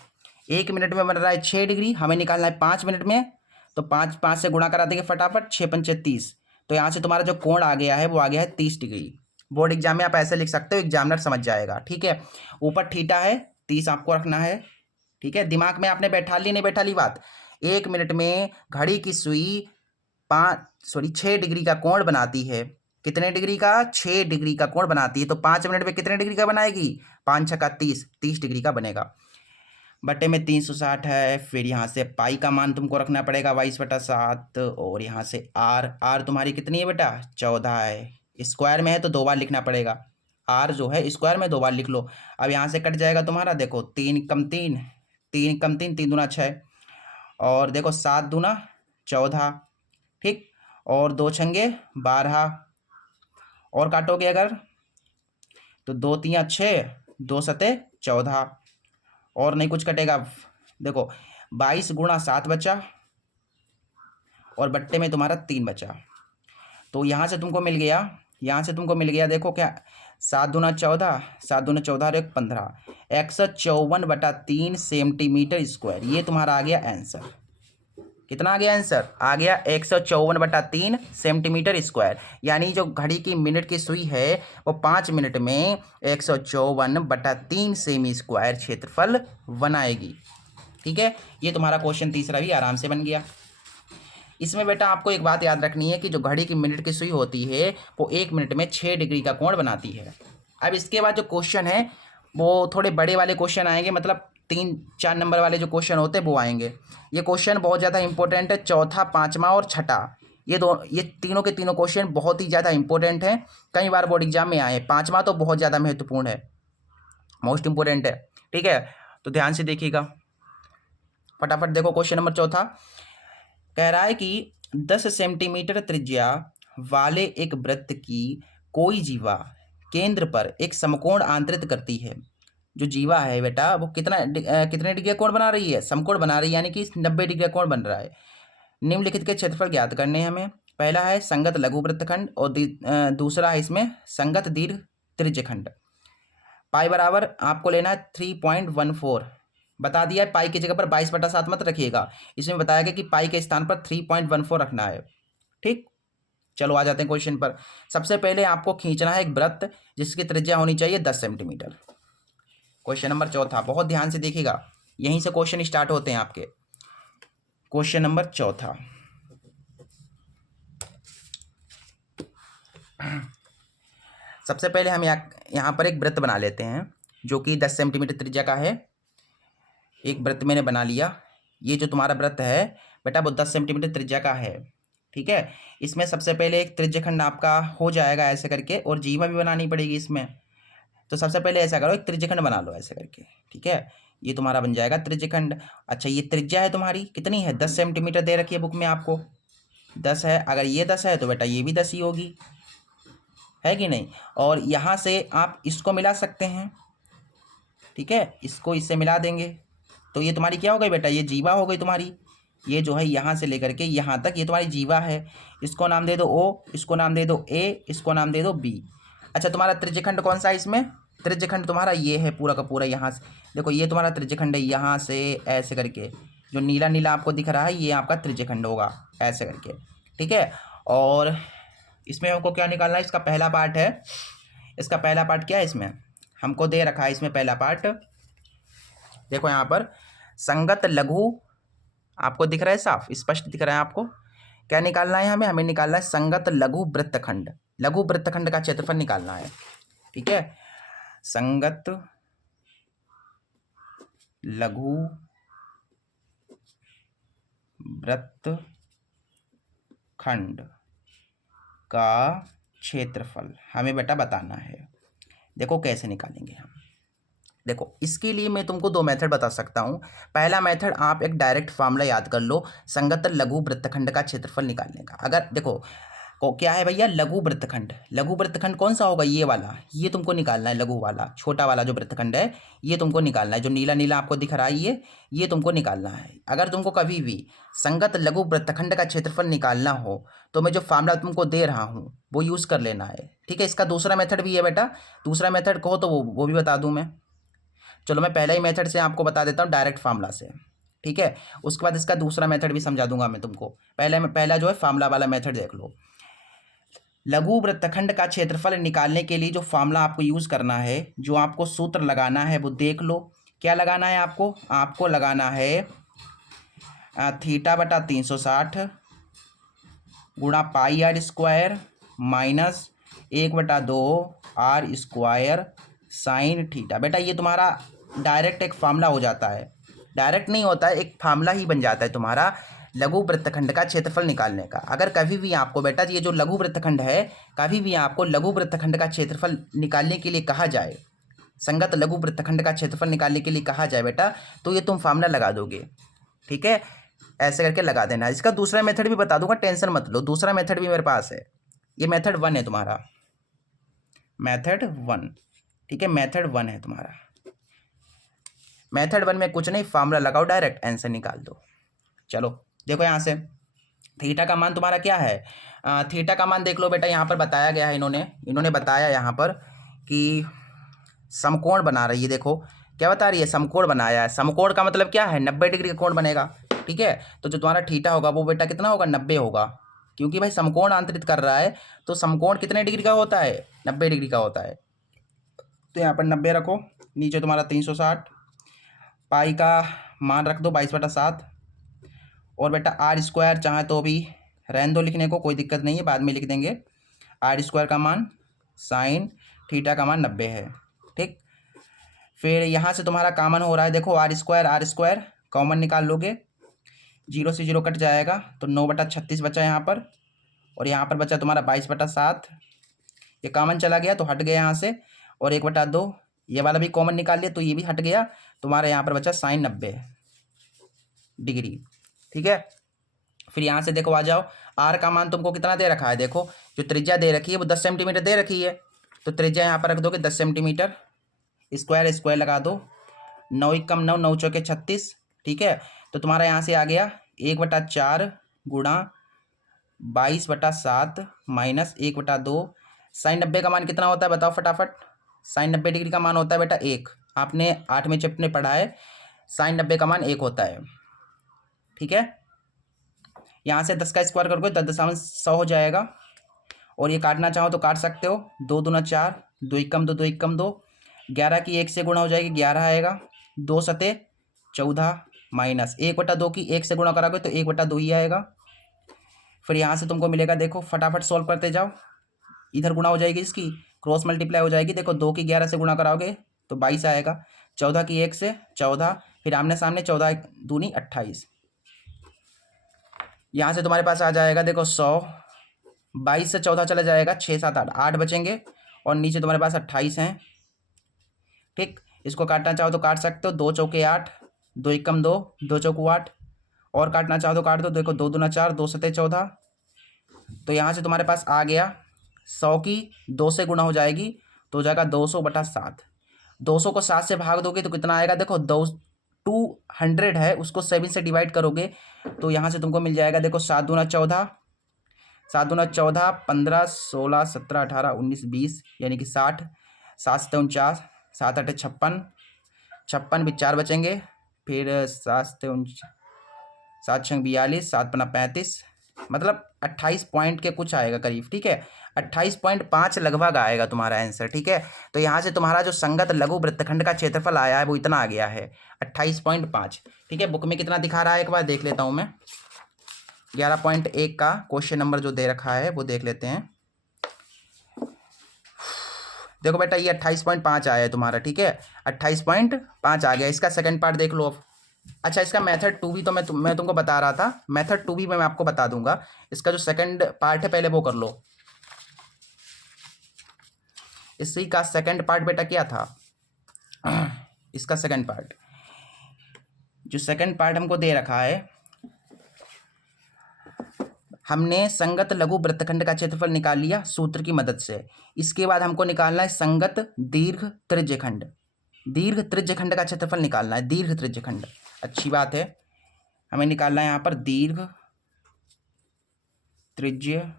1 मिनट में बन रहा है 6 डिग्री, हमें निकालना है 5 मिनट में, तो 5 से गुणा करा देंगे फटाफट, 6 पंचे 30। तो यहाँ से तुम्हारा जो कोण आ गया है वो आ गया है 30 डिग्री। बोर्ड एग्जाम में आप ऐसे लिख सकते हो, एग्जामिनर समझ जाएगा, ठीक है। ऊपर थीटा है, 30 आपको रखना है, ठीक है। दिमाग में आपने बैठा ली नहीं बैठा ली बात। 1 मिनट में घड़ी की सुई 6 डिग्री का कोण बनाती है। कितने डिग्री का, 6 डिग्री का कोण बनाती है। तो 5 मिनट में कितने डिग्री का बनाएगी, 5 छक्का 30 डिग्री का बनेगा। बटे में 360 है, फिर यहाँ से पाई का मान तुमको रखना पड़ेगा 22/7, और यहाँ से आर तुम्हारी कितनी है बेटा, 14 है। स्क्वायर में है तो 2 बार लिखना पड़ेगा, आर जो है स्क्वायर में 2 बार लिख लो। अब यहाँ से कट जाएगा तुम्हारा, देखो 3 कम 3, 3 कम 3, 3 दूना 6, और देखो 7 दूना 14, ठीक, और 2 छंगे 12, और काटोगे अगर तो 2 3 6, 2 सते 14, और नहीं कुछ कटेगा। देखो 22 गुणा 7 बचा, और बट्टे में तुम्हारा 3 बचा। तो यहाँ से तुमको मिल गया, देखो क्या 7 दूना 14, 7 दूना 14 और 1 15, 154/3 सेंटीमीटर स्क्वायर। ये तुम्हारा आ गया आंसर। कितना आ गया आंसर? आ गया 154/3 सेंटीमीटर स्क्वायर। यानी जो घड़ी की मिनट की सुई है वो 5 मिनट में 154/3 सेमी स्क्वायर क्षेत्रफल बनाएगी। ठीक है, ये तुम्हारा क्वेश्चन तीसरा भी आराम से बन गया। इसमें बेटा आपको एक बात याद रखनी है कि जो घड़ी की मिनट की सुई होती है वो 1 मिनट में 6 डिग्री का कोण बनाती है। अब इसके बाद जो क्वेश्चन है वो थोड़े बड़े वाले क्वेश्चन आएंगे, मतलब 3-4 नंबर वाले जो क्वेश्चन होते हैं वो आएंगे। ये क्वेश्चन बहुत ज़्यादा इंपॉर्टेंट है, चौथा, पाँचवा और छठा, ये तीनों के तीनों क्वेश्चन बहुत ही ज़्यादा इंपॉर्टेंट हैं। कई बार बोर्ड एग्जाम में आए। पाँचवा तो बहुत ज़्यादा महत्वपूर्ण है, मोस्ट इंपॉर्टेंट है। ठीक है, तो ध्यान से देखिएगा, फटाफट देखो। क्वेश्चन नंबर चौथा कह रहा है कि 10 सेंटीमीटर त्रिज्या वाले एक वृत्त की कोई जीवा केंद्र पर एक समकोण आंतरित करती है। जो जीवा है बेटा वो कितने डिग्री का कोण बना रही है? समकोण बना रही है, यानी कि 90 डिग्री का कोण बन रहा है। निम्नलिखित के क्षेत्रफल ज्ञात करने हैं हमें। पहला है संगत लघु वृत्तखंड और दूसरा है इसमें संगत दीर्घ त्रिज्यखंड। पाई बराबर आपको लेना है 3.14। बता दिया है, पाई की जगह पर 22/7 मत रखिएगा। इसमें बताया गया कि पाई के स्थान पर 3.14 रखना है। ठीक, चलो आ जाते हैं क्वेश्चन पर। सबसे पहले आपको खींचना है एक वृत्त जिसकी त्रिज्या होनी चाहिए 10 सेंटीमीटर। क्वेश्चन नंबर चौथा, बहुत ध्यान से देखिएगा, यहीं से क्वेश्चन स्टार्ट होते हैं आपके। क्वेश्चन नंबर चौथा, सबसे पहले हम यहाँ पर एक वृत्त बना लेते हैं जो कि 10 सेंटीमीटर त्रिज्या का है। एक वृत्त मैंने बना लिया। ये जो तुम्हारा वृत्त है बेटा वो 10 सेंटीमीटर त्रिज्या का है। ठीक है, इसमें सबसे पहले एक त्रिज्यखंड आपका हो जाएगा ऐसे करके, और जीवा भी बनानी पड़ेगी इसमें। तो सबसे पहले ऐसा करो, एक त्रिज्यखंड बना लो ऐसे करके। ठीक है, ये तुम्हारा बन जाएगा त्रिज्यखंड। अच्छा, ये त्रिज्या है तुम्हारी कितनी है? 10 सेंटीमीटर दे रखी है बुक में आपको, 10 है। अगर ये 10 है तो बेटा ये भी 10 ही होगी, है कि नहीं? और यहाँ से आप इसको मिला सकते हैं। ठीक है, इसको इससे मिला देंगे तो ये तुम्हारी क्या हो गई बेटा? ये जीवा हो गई तुम्हारी। ये जो है यहाँ से लेकर के यहाँ तक ये तुम्हारी जीवा है। इसको नाम दे दो ओ, इसको नाम दे दो ए, इसको नाम दे दो बी। अच्छा, तुम्हारा त्रिज्यखंड कौन सा है इसमें? त्रिज्यखंड तुम्हारा ये है पूरा का पूरा। यहाँ से देखो, ये तुम्हारा त्रिज्यखंड है, यहाँ से ऐसे करके जो नीला नीला आपको दिख रहा है ये आपका त्रिज्यखंड होगा ऐसे करके। ठीक है, और इसमें हमको क्या निकालना है? इसका पहला पार्ट है। इसका पहला पार्ट क्या है? इसमें हमको दे रखा है, इसमें पहला पार्ट देखो यहाँ पर संगत लघु आपको दिख रहा है, साफ स्पष्ट दिख रहा है आपको। क्या निकालना है हमें? हमें निकालना है संगत लघु वृत्तखंड। लघु वृत्तखंड का क्षेत्रफल निकालना है। ठीक है, संगत लघु वृत्तखंड का क्षेत्रफल हमें बेटा बताना है। देखो कैसे निकालेंगे हम। देखो, इसके लिए मैं तुमको 2 मेथड बता सकता हूँ। पहला मेथड, आप एक डायरेक्ट फार्मूला याद कर लो संगत लघु वृत्तखंड का क्षेत्रफल निकालने का। अगर देखो को क्या है भैया? लघु वृत्तखंड। लघु वृत्तखंड कौन सा होगा? ये वाला, ये तुमको निकालना है। लघु वाला, छोटा वाला जो वृत्तखंड है ये तुमको निकालना है। जो नीला नीला आपको दिख रहा है ये तुमको निकालना है। अगर तुमको कभी भी संगत लघु वृत्तखंड का क्षेत्रफल निकालना हो तो मैं जो फार्मूला तुमको दे रहा हूँ वो यूज़ कर लेना है। ठीक है, इसका दूसरा मेथड भी है बेटा। दूसरा मेथड कहो तो वो भी बता दूँ मैं। चलो, मैं पहला ही मेथड से आपको बता देता हूँ, डायरेक्ट फार्मूला से। ठीक है, उसके बाद इसका दूसरा मेथड भी समझा दूंगा मैं तुमको। पहला जो है फार्मूला वाला मेथड देख लो। लघु वृत्तखंड का क्षेत्रफल निकालने के लिए जो फार्मूला आपको यूज़ करना है, जो आपको सूत्र लगाना है वो देख लो। क्या लगाना है आपको? आपको लगाना है θ/360 गुणा pi R square minus 1/2 R square sine theta. बेटा ये तुम्हारा डायरेक्ट एक फार्मूला हो जाता है। डायरेक्ट नहीं होता है, एक फार्मूला ही बन जाता है तुम्हारा लघु वृत्तखंड का क्षेत्रफल निकालने का। अगर कभी भी आपको बेटा ये जो लघु वृत्तखंड है, कभी भी आपको लघु वृत्तखंड का क्षेत्रफल निकालने के लिए कहा जाए, संगत लघु वृत्तखंड का क्षेत्रफल निकालने के लिए कहा जाए बेटा, तो ये तुम फार्मूला लगा दोगे। ठीक है, ऐसे करके लगा देना। इसका दूसरा मेथड भी बता दूंगा, टेंशन मत लो। दूसरा मेथड भी मेरे पास है। ये मेथड 1 है तुम्हारा, मेथड 1। ठीक है, मेथड 1 है तुम्हारा। मेथड 1 में कुछ नहीं, फार्मूला लगाओ, डायरेक्ट आंसर निकाल दो। चलो देखो यहाँ से थीटा का मान तुम्हारा क्या है? थीटा का मान देख लो बेटा, यहाँ पर बताया गया है, इन्होंने बताया यहाँ पर कि समकोण बना रही है। देखो क्या बता रही है, समकोण बनाया है। समकोण का मतलब क्या है, 90 डिग्री का कोण बनेगा। ठीक है, तो जो तुम्हारा थीटा होगा वो बेटा कितना होगा, 90 होगा, क्योंकि भाई समकोण आंतरित कर रहा है तो समकोण कितने डिग्री का होता है, 90 डिग्री का होता है। तो यहाँ पर 90 रखो, नीचे तुम्हारा 360, पाई का मान रख दो 22/7, और बेटा आर स्क्वायर चाहे तो भी रहने दो लिखने को, कोई दिक्कत नहीं है, बाद में लिख देंगे। आर स्क्वायर का मान साइन थीटा का मान 90 है। ठीक, फिर यहाँ से तुम्हारा कॉमन हो रहा है, देखो आर स्क्वायर कॉमन निकाल लोगे, 0 से 0 कट जाएगा तो 9/36 बचा यहाँ पर, और यहाँ पर बचा तुम्हारा 22/7, ये कॉमन चला गया तो हट गया यहाँ से, और 1/2 ये वाला भी कॉमन निकाल लिया तो ये भी हट गया, तुम्हारा यहाँ पर बचा साइन 90 डिग्री। ठीक है, फिर यहाँ से देखो आ जाओ, आर का मान तुमको कितना दे रखा है, देखो जो त्रिज्या दे रखी है वो 10 सेंटीमीटर दे रखी है, तो त्रिज्या यहाँ पर रख दोगे 10 सेंटीमीटर, स्क्वायर स्क्वायर लगा दो, 9 एकम 9, 9 चौके 36। ठीक है, तो तुम्हारा यहाँ से आ गया 1/4 गुणा 22/7 माइनस 1/2। साइन 90 का मान कितना होता है बताओ फटाफट, साइन 90 डिग्री का मान होता है बेटा 1, आपने 8वें चैप्टर में पढ़ा है, साइन 90 का मान 1 होता है। ठीक है, यहाँ से 10 का स्क्वायर करोगे 10.100 हो जाएगा, और ये काटना चाहो तो काट सकते हो, 2 दूना 4, 2 एकम 2, 2 एकम 2, 11 की 1 से गुणा हो जाएगी 11 आएगा, 2 सते 14 माइनस 1/2 की 1 से गुणा कराओगे तो 1/2 ही आएगा। फिर यहाँ से तुमको मिलेगा, देखो फटाफट सॉल्व करते जाओ, इधर गुणा हो जाएगी, इसकी क्रॉस मल्टीप्लाई हो जाएगी, देखो 2 की 11 से गुणा कराओगे तो 22 आएगा, 14 की 1 से 14, फिर आमने सामने 14 दूनी 28, यहाँ से तुम्हारे पास आ जाएगा देखो 100, 22 से 14 चला जाएगा, 6 7 8 8 बचेंगे, और नीचे तुम्हारे पास 28 हैं। ठीक, इसको काटना चाहो तो काट सकते हो, 2 चौके 8, 2 एकम 2, 2 चौको 8, और काटना चाहो तो काट दो, देखो 2 दूना 4, 2 सते 14, तो यहाँ से तुम्हारे पास आ गया 100 की 2 से गुणा हो जाएगी तो हो जाएगा 200/7, 200 को 7 से भाग दोगे तो कितना आएगा, देखो 200 है, उसको 7 से डिवाइड करोगे तो यहाँ से तुमको मिल जाएगा, देखो 7 दूना 14, 7 दूना 14, 15 16 17 18 19 20 यानी कि 60, 7 सते 49, 7 8 56, 56 भी 4 बचेंगे, फिर 7 सते 7 6 42, 7 पन्ना 35, मतलब 28 पॉइंट के कुछ आएगा करीब। ठीक है, 28.5 लगभग आएगा तुम्हारा आंसर। ठीक है, तो यहाँ से तुम्हारा जो संगत लघु वृत्तखंड का क्षेत्रफल आया है वो इतना आ गया है 28.5। ठीक है, बुक में कितना दिखा रहा है एक बार देख लेता हूँ मैं, 11.1 का क्वेश्चन नंबर जो दे रखा है वो देख लेते हैं। देखो बेटा ये 28.5 आया है तुम्हारा। ठीक है, 28.5 आ गया, इसका सेकंड पार्ट देख लो अब। अच्छा, इसका मेथड 2 भी तो मैं तुमको बता रहा था, मेथड 2 भी मैं आपको बता दूंगा, इसका जो सेकंड पार्ट है पहले वो कर लो। इसी का सेकंड पार्ट बेटा क्या था, इसका सेकंड पार्ट, जो सेकंड पार्ट हमको दे रखा है, हमने संगत लघु वृत्तखंड का क्षेत्रफल निकाल लिया सूत्र की मदद से। इसके बाद हमको निकालना है संगत दीर्घ त्रिज्यखंड, दीर्घ त्रिज्यखंड का क्षेत्रफल निकालना है, दीर्घ त्रिज्यखंड। अच्छी बात है, हमें निकालना है यहाँ पर दीर्घ त्रिज्यखंड,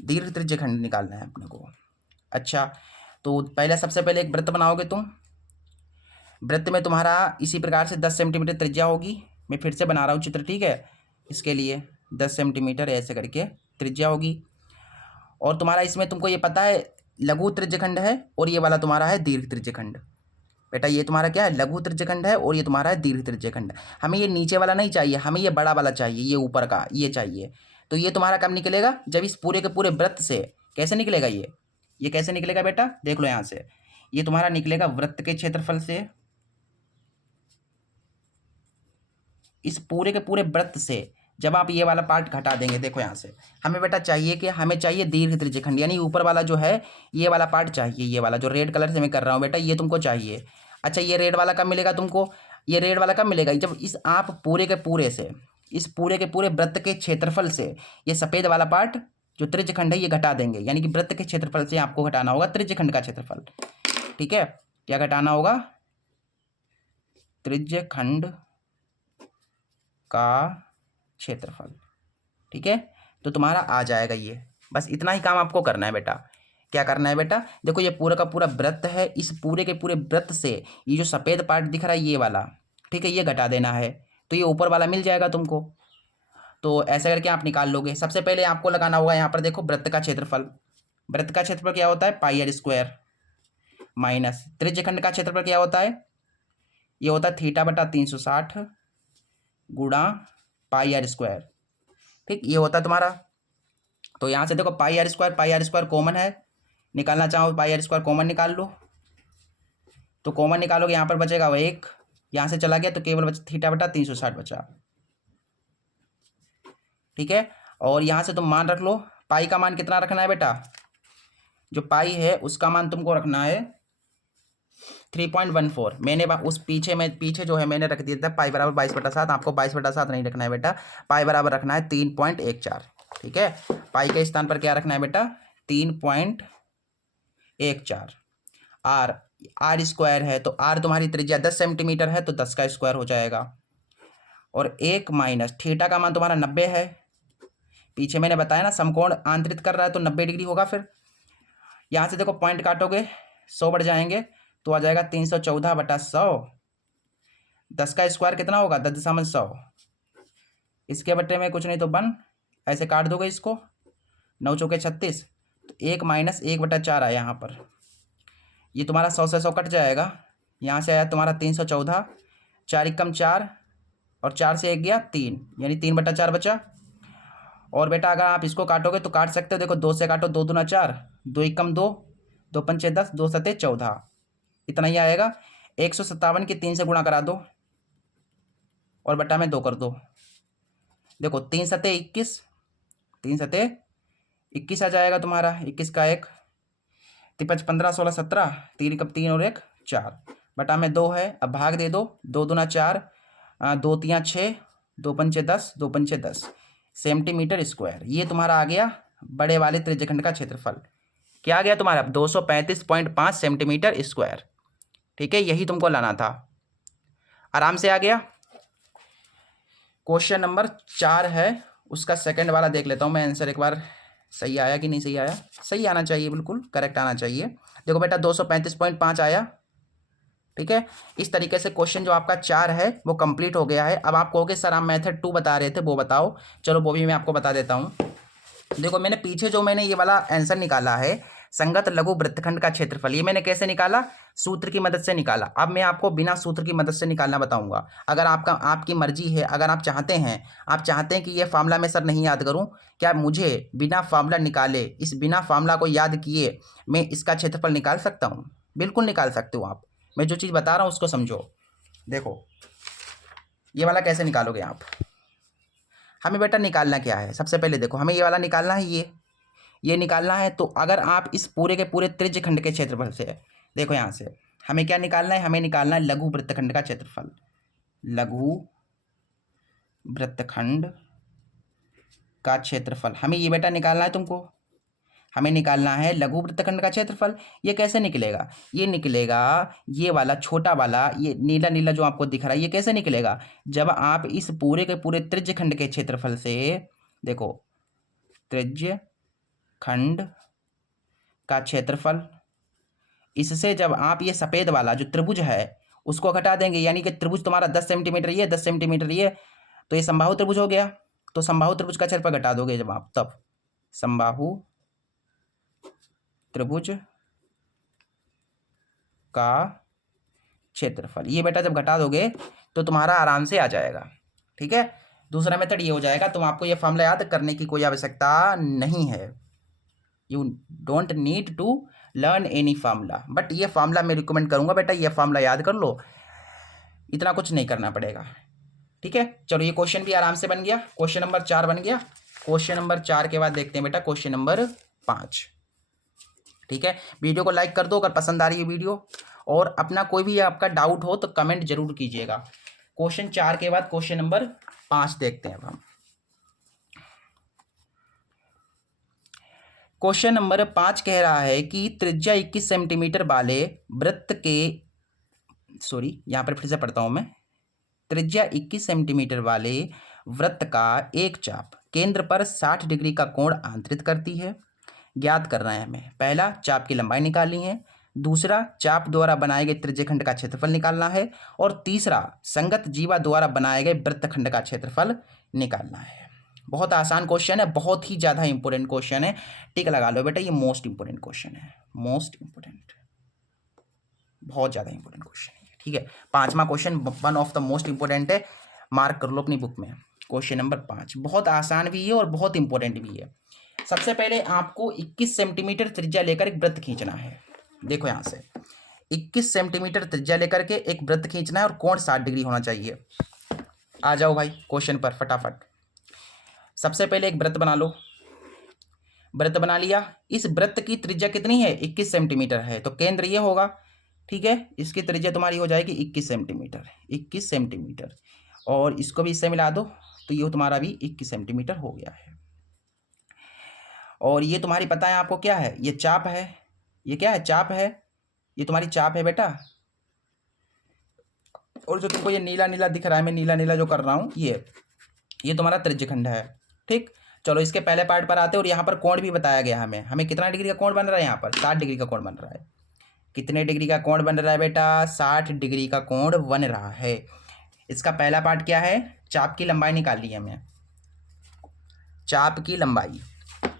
दीर्घ त्रिज्यखंड निकालना है अपने को। अच्छा, तो पहले सबसे पहले एक वृत्त बनाओगे तुम, वृत्त में तुम्हारा इसी प्रकार से 10 सेंटीमीटर त्रिज्या होगी, मैं फिर से बना रहा हूँ चित्र। ठीक है, इसके लिए 10 सेंटीमीटर ऐसे करके त्रिज्या होगी, और तुम्हारा इसमें तुमको ये पता है लघु त्रिज्यखंड है और ये वाला तुम्हारा है दीर्घ त्रिज्यखंड। बेटा ये तुम्हारा क्या है, लघु त्रिज्यखंड है और ये तुम्हारा है दीर्घ त्रिज्यखंड। हमें ये नीचे वाला नहीं चाहिए, हमें ये बड़ा वाला चाहिए, ये ऊपर का ये चाहिए। तो ये तुम्हारा कब निकलेगा, जब इस पूरे के पूरे वृत्त से, कैसे निकलेगा ये कैसे निकलेगा बेटा, देख लो यहाँ से, ये तुम्हारा निकलेगा वृत्त के क्षेत्रफल से, इस पूरे के पूरे वृत्त से जब आप ये वाला पार्ट घटा देंगे, देखो यहाँ से हमें बेटा चाहिए कि हमें चाहिए दीर्घ त्रिज्यखंड, यानी ऊपर वाला जो है ये वाला पार्ट चाहिए, ये वाला जो रेड कलर से मैं कर रहा हूँ बेटा ये तुमको चाहिए। अच्छा, ये रेड वाला कब मिलेगा तुमको, ये रेड वाला कब मिलेगा, जब इस आप पूरे के पूरे से, इस पूरे के पूरे वृत्त के क्षेत्रफल से ये सफ़ेद वाला पार्ट जो त्रिज्यखंड है ये घटा देंगे, यानी कि वृत्त के क्षेत्रफल से आपको घटाना होगा त्रिज्यखंड का क्षेत्रफल। ठीक है, क्या घटाना होगा, त्रिज्यखंड का क्षेत्रफल। ठीक है, तो तुम्हारा आ जाएगा ये। बस इतना ही काम आपको करना है बेटा। क्या करना है बेटा, देखो ये पूरा का पूरा वृत्त है, इस पूरे के पूरे वृत्त से ये जो सफ़ेद पार्ट दिख रहा है ये वाला, ठीक है, ये घटा देना है, तो ये ऊपर वाला मिल जाएगा तुमको। तो ऐसे करके आप निकाल लोगे। सबसे पहले आपको लगाना होगा यहाँ पर, देखो वृत्त का क्षेत्रफल। वृत्त का क्षेत्रफल क्या होता है, पाई आर स्क्वायर माइनस त्रिज्यखंड का क्षेत्रफल क्या होता है, ये होता है थीटा बटा 360 गुणा पाई आर स्क्वायर। ठीक, ये होता है तुम्हारा। तो यहाँ से देखो पाई आर स्क्वायर कॉमन है, निकालना चाहो पाई आर स्क्वायर कॉमन निकाल लो। तो कॉमन निकालोगे, यहाँ पर बचेगा वो 1, यहाँ से चला गया तो केवल बचा थीटा बटा 360 बचा। ठीक है, और यहाँ से तुम मान रख लो, पाई का मान कितना रखना है बेटा, जो पाई है उसका मान तुमको रखना है 3.14। मैंने उस पीछे जो है मैंने रख दिया था पाई बराबर 22/7, आपको 22/7 नहीं रखना है बेटा, पाई बराबर रखना है 3.14। ठीक है, पाई के स्थान पर क्या रखना है बेटा, 3.14। आर स्क्वायर है तो आर तुम्हारी त्रिज्या 10 सेंटीमीटर है, तो 10 का स्क्वायर हो जाएगा। और 1 माइनस थीटा का मान तुम्हारा 90 है, पीछे मैंने बताया ना समकोण आंतरित कर रहा है तो 90 डिग्री होगा। फिर यहाँ से देखो पॉइंट काटोगे 100 बढ़ जाएंगे, तो आ जाएगा 314/100। 10 का स्क्वायर कितना होगा, 10.100। इसके बट्टे में कुछ नहीं तो 1, ऐसे काट दोगे इसको, 9 चौके 36, तो 1 माइनस 1/4 आया यहाँ पर। ये तुम्हारा 100 से 100 कट जाएगा, यहाँ से आया तुम्हारा 314, 4 एकम 4 और 4 से 1 गया 3, यानी 3/4 बचा। और बेटा अगर आप इसको काटोगे तो काट सकते हो, देखो 2 से काटो, 2 दूना 4, 2 एकम 2, 2 पंचे 10, 2 सते 14, इतना ही आएगा। 157 की 3 से गुणा करा दो और बटा में 2 कर दो, देखो 3 सते 21, 3 सते 21 आ जाएगा तुम्हारा, 21 का 1, 5 15 16 17, 3 कब 3 और 1 4, बटा में 2 है। अब भाग दे दो, 2 दूना 4, 2 तियाँ 6, 2 पंचे 10, 2 पंचे 10 सेंटीमीटर स्क्वायर। ये तुम्हारा आ गया बड़े वाले त्रिज्यखंड का क्षेत्रफल। क्या आ गया तुम्हारा, 235.5 सेंटीमीटर स्क्वायर। ठीक है, यही तुमको लाना था, आराम से आ गया। क्वेश्चन नंबर 4 है, उसका सेकंड वाला देख लेता हूँ मैं आंसर एक बार, सही आया कि नहीं सही आया। सही आना चाहिए, बिल्कुल करेक्ट आना चाहिए। देखो बेटा 235.5 आया। ठीक है, इस तरीके से क्वेश्चन जो आपका 4 है वो कंप्लीट हो गया है। अब आप कहोगे सर आप मेथड 2 बता रहे थे, वो बताओ। चलो वो भी मैं आपको बता देता हूँ। देखो मैंने पीछे जो मैंने ये वाला आंसर निकाला है, संगत लघु वृत्तखंड का क्षेत्रफल, ये मैंने कैसे निकाला, सूत्र की मदद से निकाला। अब मैं आपको बिना सूत्र की मदद से निकालना बताऊंगा। अगर आपकी मर्जी है, अगर आप चाहते हैं कि ये फार्मूला मैं सर नहीं याद करूं, क्या मुझे बिना फार्मूला निकाले, इस बिना फार्मूला को याद किए मैं इसका क्षेत्रफल निकाल सकता हूं? बिल्कुल निकाल सकते हो आप। मैं जो चीज़ बता रहा हूँ उसको समझो। देखो ये वाला कैसे निकालोगे आप, हमें बेटा निकालना क्या है, सबसे पहले देखो हमें ये वाला निकालना है, ये निकालना है। तो अगर आप इस पूरे के पूरे त्रिज्यखंड के क्षेत्रफल से, देखो यहाँ से हमें क्या निकालना है, हमें निकालना है लघु वृत्तखंड का क्षेत्रफल। लघु वृत्तखंड का क्षेत्रफल हमें ये बेटा निकालना है तुमको, हमें निकालना है लघु वृत्तखंड का क्षेत्रफल। ये कैसे निकलेगा, ये निकलेगा ये वाला छोटा वाला, ये नीला नीला जो आपको दिख रहा है, ये कैसे निकलेगा, जब आप इस पूरे के पूरे त्रिज्यखंड के क्षेत्रफल से, देखो त्रिज्यखंड का क्षेत्रफल, इससे जब आप ये सफ़ेद वाला जो त्रिभुज है उसको घटा देंगे, यानी कि त्रिभुज तुम्हारा 10 सेंटीमीटर ये, 10 सेंटीमीटर ये, तो ये समबाहु त्रिभुज हो गया। तो समबाहु त्रिभुज का क्षेत्रफल घटा दोगे जब आप, तब समबाहु त्रिभुज का क्षेत्रफल, ये बेटा जब घटा दोगे तो तुम्हारा आराम से आ जाएगा। ठीक है, दूसरा मेथड ये हो जाएगा, तुम आपको ये फॉर्मूला याद करने की कोई आवश्यकता नहीं है, you don't need to learn any formula, but ये फार्मूला मैं रिकमेंड करूंगा बेटा, ये फार्मूला याद कर लो, इतना कुछ नहीं करना पड़ेगा। ठीक है, चलो ये क्वेश्चन भी आराम से बन गया, क्वेश्चन नंबर 4 बन गया। क्वेश्चन नंबर 4 के बाद देखते हैं बेटा क्वेश्चन नंबर 5। ठीक है, वीडियो को लाइक कर दो अगर पसंद आ रही है वीडियो, और अपना कोई भी आपका डाउट हो तो कमेंट जरूर कीजिएगा। क्वेश्चन 4 के बाद क्वेश्चन नंबर 5 देखते हैं अब हम। क्वेश्चन नंबर 5 कह रहा है कि त्रिज्या 21 सेंटीमीटर वाले वृत्त के, सॉरी यहाँ पर फिर से पढ़ता हूँ मैं, त्रिज्या 21 सेंटीमीटर वाले वृत्त का एक चाप केंद्र पर 60 डिग्री का कोण आंतरित करती है। ज्ञात करना है हमें। पहला, चाप की लंबाई निकालनी है। दूसरा, चाप द्वारा बनाए गए त्रिज्यखंड का क्षेत्रफल निकालना है। और तीसरा, संगत जीवा द्वारा बनाए गए वृत्तखंड का क्षेत्रफल निकालना है। बहुत आसान क्वेश्चन है, बहुत ही ज़्यादा इंपॉर्टेंट क्वेश्चन है। टिक लगा लो बेटा, ये मोस्ट इंपॉर्टेंट क्वेश्चन है, मोस्ट इंपॉर्टेंट, बहुत ज़्यादा इंपॉर्टेंट क्वेश्चन है। ठीक है, पांचवा question one of the most important है, मार्क कर लो अपनी बुक में। क्वेश्चन नंबर 5 बहुत आसान भी है और बहुत इंपॉर्टेंट भी है। सबसे पहले आपको 21 सेंटीमीटर त्रिज्या लेकर एक वृत्त खींचना है। देखो यहाँ से 21 सेंटीमीटर त्रिज्या लेकर के एक वृत्त खींचना है और कोण 60 डिग्री होना चाहिए। आ जाओ भाई क्वेश्चन पर फटाफट। सबसे पहले एक वृत्त बना लो। वृत्त बना लिया। इस वृत्त की त्रिज्या कितनी है? 21 सेंटीमीटर है, तो केंद्र ये होगा। ठीक है, इसकी त्रिज्या तुम्हारी हो जाएगी 21 सेंटीमीटर, 21 सेंटीमीटर। और इसको भी इससे मिला दो तो ये तुम्हारा भी 21 सेंटीमीटर हो गया है। और ये तुम्हारी पता है आपको क्या है? ये चाप है। ये क्या है? चाप है। ये तुम्हारी चाप है बेटा। और जो तुमको ये नीला नीला दिख रहा है, मैं नीला नीला जो कर रहा हूँ, ये तुम्हारा त्रिज्यखंड है। ठीक, चलो इसके पहले पार्ट पर आते हैं। और यहाँ पर कोण भी बताया गया हमें कितना डिग्री का कोण बन रहा है? यहाँ पर 60 डिग्री का कोण बन रहा है। कितने डिग्री का कोण बन रहा है बेटा? 60 डिग्री का कोण बन रहा है। इसका पहला पार्ट क्या है? चाप की लंबाई निकाली है हमें, चाप की लंबाई।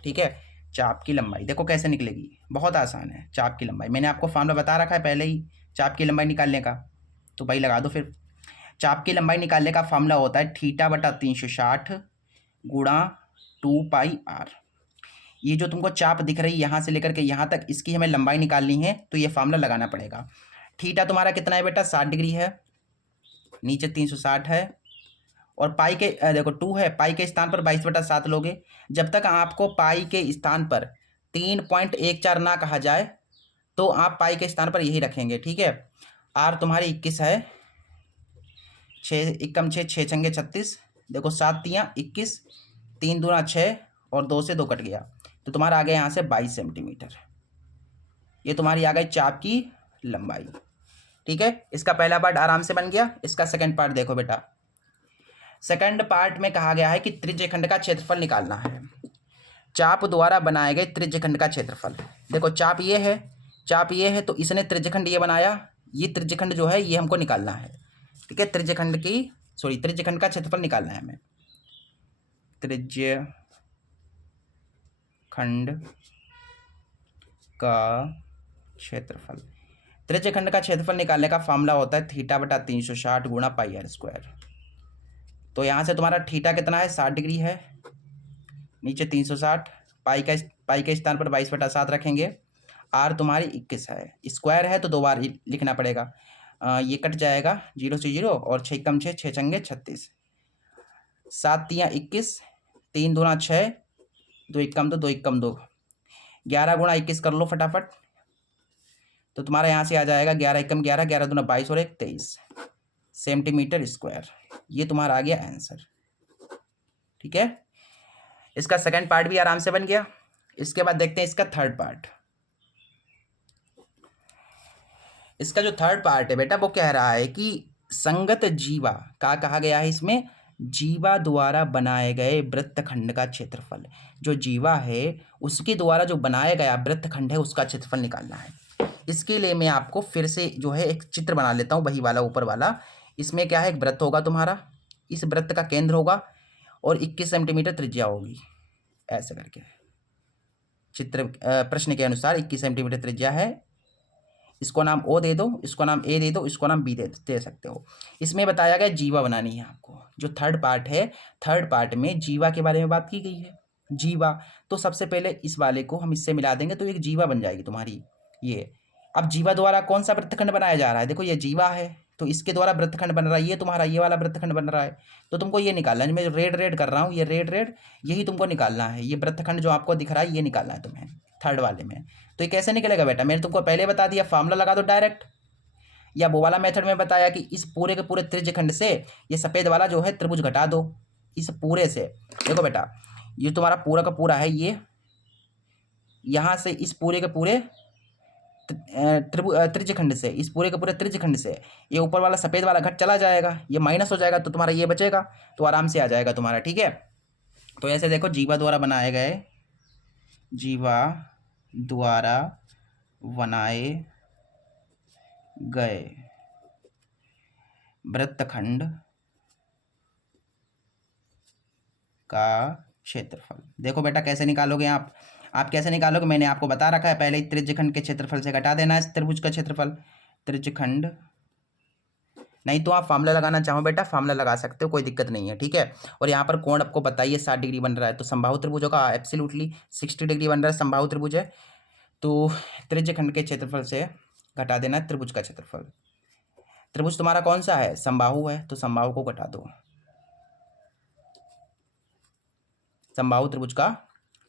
ठीक है, चाप की लंबाई देखो कैसे निकलेगी, बहुत आसान है। चाप की लंबाई मैंने आपको फॉर्मूला बता रखा है पहले ही चाप की लंबाई निकालने का, तो भाई लगा दो फिर। चाप की लंबाई निकालने का फॉर्मूला होता है θ/360 गुणा 2πr। ये जो तुमको चाप दिख रही है यहाँ से लेकर के यहाँ तक, इसकी हमें लंबाई निकालनी है, तो ये फॉर्मूला लगाना पड़ेगा। थीटा तुम्हारा कितना है बेटा? 60 डिग्री है, नीचे 360 है। और पाई के देखो 2 है, पाई के स्थान पर 22/7 लोगे। जब तक आपको पाई के स्थान पर 3.14 ना कहा जाए तो आप पाई के स्थान पर यही रखेंगे। ठीक है, आर तुम्हारी 21 है, 6 एकम 6, 6 छंगे 36, देखो 7 तियाँ 21, 3 दूना 6 और 2 से 2 कट गया, तो तुम्हारा आ गया यहाँ से 22 सेंटीमीटर। ये तुम्हारी आ गई चाप की लंबाई। ठीक है, इसका पहला पार्ट आराम से बन गया। इसका सेकंड पार्ट देखो बेटा। सेकंड पार्ट में कहा गया है कि त्रिज्यखंड का क्षेत्रफल निकालना है। चाप द्वारा बनाए गए त्रिज्यखंड का क्षेत्रफल। देखो चाप ये है, चाप ये है, तो इसने त्रिज्यखंड ये बनाया, ये त्रिज्यखंड जो है ये हमको निकालना है। ठीक है, त्रिज्यखंड का क्षेत्रफल निकालना है हमें। त्रिज्यखंड का क्षेत्रफल, त्रिज्यखंड का क्षेत्रफल निकालने का फॉर्मूला होता है θ/360 गुणा πr²। तो यहाँ से तुम्हारा थीटा कितना है? 60 डिग्री है, नीचे 360, पाई के स्थान पर 22/7 रखेंगे। आर तुम्हारी 21 है, स्क्वायर है तो 2 बार लिखना पड़ेगा। ये कट जाएगा 0 से 0 और 6 कम 6, 6 छंगे 36, 7 तियाँ 21, 3 दूना 6, 2 एकम 2, 2 एकम 2, 11 गुणा 21 कर लो फटाफट, तो तुम्हारा यहाँ से आ जाएगा 11 एकम 11, 11 दूना 22 और 1 23 सेंटीमीटर स्क्वायर। ये तुम्हारा आ गया आंसर। ठीक है, इसका सेकंड पार्ट भी आराम से बन गया। इसके बाद देखते हैं इसका थर्ड पार्ट। इसका जो थर्ड पार्ट है बेटा वो कह रहा है कि संगत जीवा का कहा गया है इसमें, जीवा द्वारा बनाए गए वृत्तखंड का क्षेत्रफल। जो जीवा है उसके द्वारा जो बनाया गया वृत्तखंड है उसका क्षेत्रफल निकालना है। इसके लिए मैं आपको फिर से जो है एक चित्र बना लेता हूँ, वही वाला ऊपर वाला। इसमें क्या है, एक वृत्त होगा तुम्हारा, इस वृत्त का केंद्र होगा और 21 सेंटीमीटर त्रिज्या होगी, ऐसे करके चित्र प्रश्न के अनुसार 21 सेंटीमीटर त्रिज्या है। इसको नाम ओ दे दो, इसको नाम ए दे दो, इसको नाम बी दे सकते हो। इसमें बताया गया जीवा बनानी है आपको। जो थर्ड पार्ट है, थर्ड पार्ट में जीवा के बारे में बात की गई है। जीवा, तो सबसे पहले इस वाले को हम इससे मिला देंगे तो एक जीवा बन जाएगी तुम्हारी ये। अब जीवा द्वारा कौन सा वृत्तखंड बनाया जा रहा है? देखो ये जीवा है तो इसके द्वारा वृत्तखंड बन रहा है, ये तुम्हारा ये वाला वृत्तखंड बन रहा है। तो तुमको ये निकालना है, मैं जो रेड रेड कर रहा हूँ, ये रेड रेड यही तुमको निकालना है। ये वृत्तखंड जो आपको दिख रहा है ये निकालना है तुम्हें थर्ड वाले में। तो ये कैसे निकलेगा बेटा? मैंने तुमको पहले बता दिया, फार्मूला लगा दो डायरेक्ट, या वो वाला मेथड में बताया कि इस पूरे के पूरे त्रिज्यखंड से ये सफ़ेद वाला जो है त्रिभुज घटा दो इस पूरे से। देखो बेटा ये तुम्हारा पूरा का पूरा है, ये यहाँ से इस पूरे के पूरे त्रिज्यखंड से, इस पूरे के पूरे त्रिज्यखंड से ये ऊपर वाला सफ़ेद वाला घट चला जाएगा, ये माइनस हो जाएगा तो तुम्हारा ये बचेगा, तो आराम से आ जाएगा तुम्हारा। ठीक है, तो ऐसे देखो, जीवा द्वारा बनाए गए वृत्तखंड का क्षेत्रफल। देखो बेटा कैसे निकालोगे आप कैसे निकालोगे, मैंने आपको बता रखा है पहले ही, त्रिज्यखंड के क्षेत्रफल से घटा देना है त्रिभुज का क्षेत्रफल। त्रिज्यखंड, नहीं तो आप फार्मूला लगाना चाहो बेटा फार्मूला लगा सकते हो, कोई दिक्कत नहीं है, ठीक है। और यहाँ पर कोण आपको बताइए 60 डिग्री बन रहा है, तो समबाहु त्रिभुज होगा एब्सोल्युटली 60 डिग्री बन रहा है, समबाहु त्रिभुज है। तो त्रिज्यखंड के क्षेत्रफल से घटा देना है त्रिभुज का क्षेत्रफल। त्रिभुज तुम्हारा कौन सा है, समबाहु है, तो समबाहु को घटा दो, समबाहु त्रिभुज का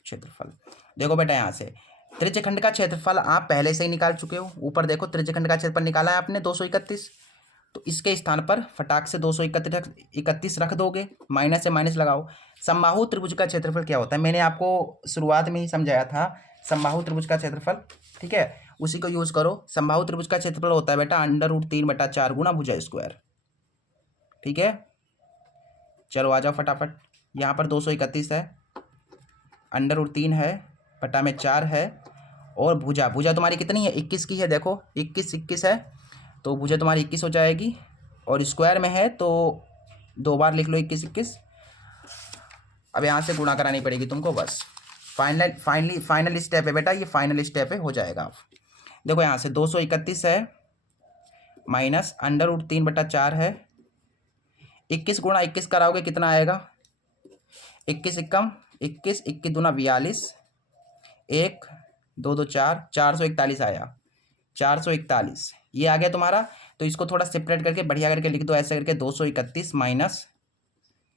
क्षेत्रफल। देखो बेटा यहाँ से त्रिज्यखंड का क्षेत्रफल आप पहले से ही निकाल चुके हो, ऊपर देखो त्रिज्यखंड का क्षेत्रफल निकाला है आपने 231, तो इसके स्थान पर फटाक से 231 रख दोगे, माइनस से माइनस लगाओ। समबाहु त्रिभुज का क्षेत्रफल क्या होता है, मैंने आपको शुरुआत में ही समझाया था समबाहु त्रिभुज का क्षेत्रफल, ठीक है, उसी को यूज करो। समबाहु त्रिभुज का क्षेत्रफल होता है बेटा √3/4 गुना भुजा स्क्वायर, ठीक है। चलो आ जाओ फटाफट, यहाँ पर 231 है, √3 है, बटा में 4 है, और भुजा तुम्हारी कितनी है 21 की है, देखो 21 है, तो भुजा तुम्हारी 21 हो जाएगी, और स्क्वायर में है तो 2 बार लिख लो 21। अब यहाँ से गुणा करानी पड़ेगी तुमको, बस फाइनल स्टेप है बेटा, ये फाइनल स्टेप है, हो जाएगा। आप देखो यहाँ से 231 है माइनस √3/4 है, 21 गुणा 21 कराओगे कितना आएगा, 21 एकम 21, 21 दूना 42, 1 2 2 4, 441 आया, 441 ये आ गया तुम्हारा। तो इसको थोड़ा सेपरेट करके बढ़िया करके लिख दो, ऐसे करके 231 माइनस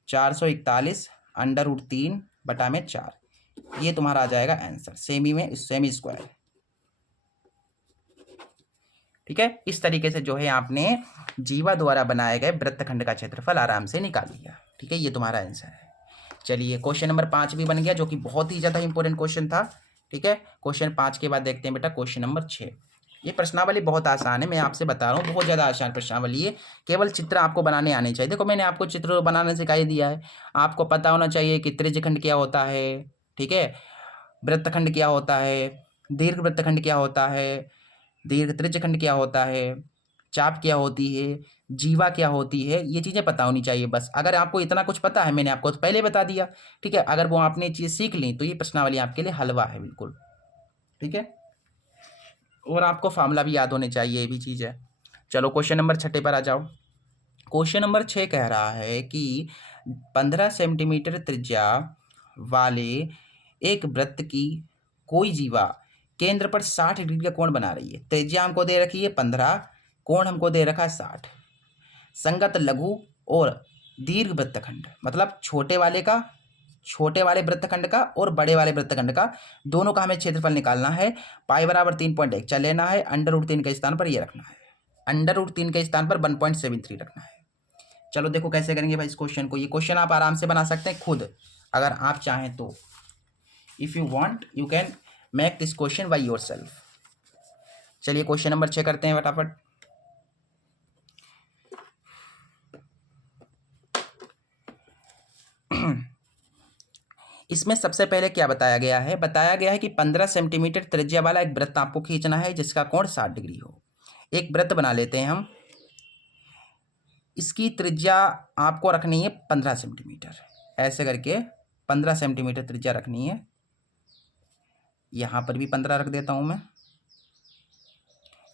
441 √3/4, ये तुम्हारा आ जाएगा आंसर, सेमी स्क्वायर, ठीक है। इस तरीके से जो है आपने जीवा द्वारा बनाए गए वृत्तखंड का क्षेत्रफल आराम से निकाल लिया, ठीक है, ये तुम्हारा आंसर है। चलिए क्वेश्चन नंबर 5 भी बन गया, जो कि बहुत ही ज़्यादा इंपॉर्टेंट क्वेश्चन था, ठीक है। क्वेश्चन 5 के बाद देखते हैं बेटा क्वेश्चन नंबर 6। ये प्रश्नावली बहुत आसान है, मैं आपसे बता रहा हूँ, बहुत ज़्यादा आसान प्रश्नावली है, केवल चित्र आपको बनाने आने चाहिए। देखो मैंने आपको चित्र बनाना सिखाई दिया है, आपको पता होना चाहिए कि त्रिज्यखंड क्या होता है, ठीक है, वृत्तखंड क्या होता है, दीर्घ वृत्तखंड क्या होता है, दीर्घ त्रिज्यखंड क्या होता है, चाप क्या होती है, जीवा क्या होती है, ये चीज़ें पता होनी चाहिए बस। अगर आपको इतना कुछ पता है, मैंने आपको तो पहले बता दिया, ठीक है, अगर वो आपने चीज़ सीख ली तो ये प्रश्नावली आपके लिए हलवा है बिल्कुल, ठीक है। और आपको फार्मूला भी याद होने चाहिए, ये भी चीज़ है। चलो क्वेश्चन नंबर 6 पर आ जाओ। क्वेश्चन नंबर 6 कह रहा है कि 15 सेंटीमीटर त्रिज्या वाले एक वृत्त की कोई जीवा केंद्र पर 60 डिग्री का कोण बना रही है। त्रिज्या हमको दे रखी है 15, कोण हमको दे रखा है 60। संगत लघु और दीर्घ वृत्तखंड, मतलब छोटे वाले वृत्तखंड का और बड़े वाले वृत्तखंड का, दोनों का हमें क्षेत्रफल निकालना है। पाई बराबर 3.1 लेना है, √3 के स्थान पर ये रखना है, √3 के स्थान पर 1.73 रखना है। चलो देखो कैसे करेंगे भाई इस क्वेश्चन को। ये क्वेश्चन आप आराम से बना सकते हैं खुद, अगर आप चाहें तो। If you want you can make this question by yourself. चलिए क्वेश्चन नंबर 6 करते हैं फटाफट। इसमें सबसे पहले क्या बताया गया है, बताया गया है कि 15 सेंटीमीटर त्रिज्या वाला एक वृत्त आपको खींचना है जिसका कोण 60 डिग्री हो। एक वृत्त बना लेते हैं हम, इसकी त्रिज्या आपको रखनी है 15 सेंटीमीटर, ऐसे करके 15 सेंटीमीटर त्रिज्या रखनी है। यहाँ पर भी 15 रख देता हूँ मैं,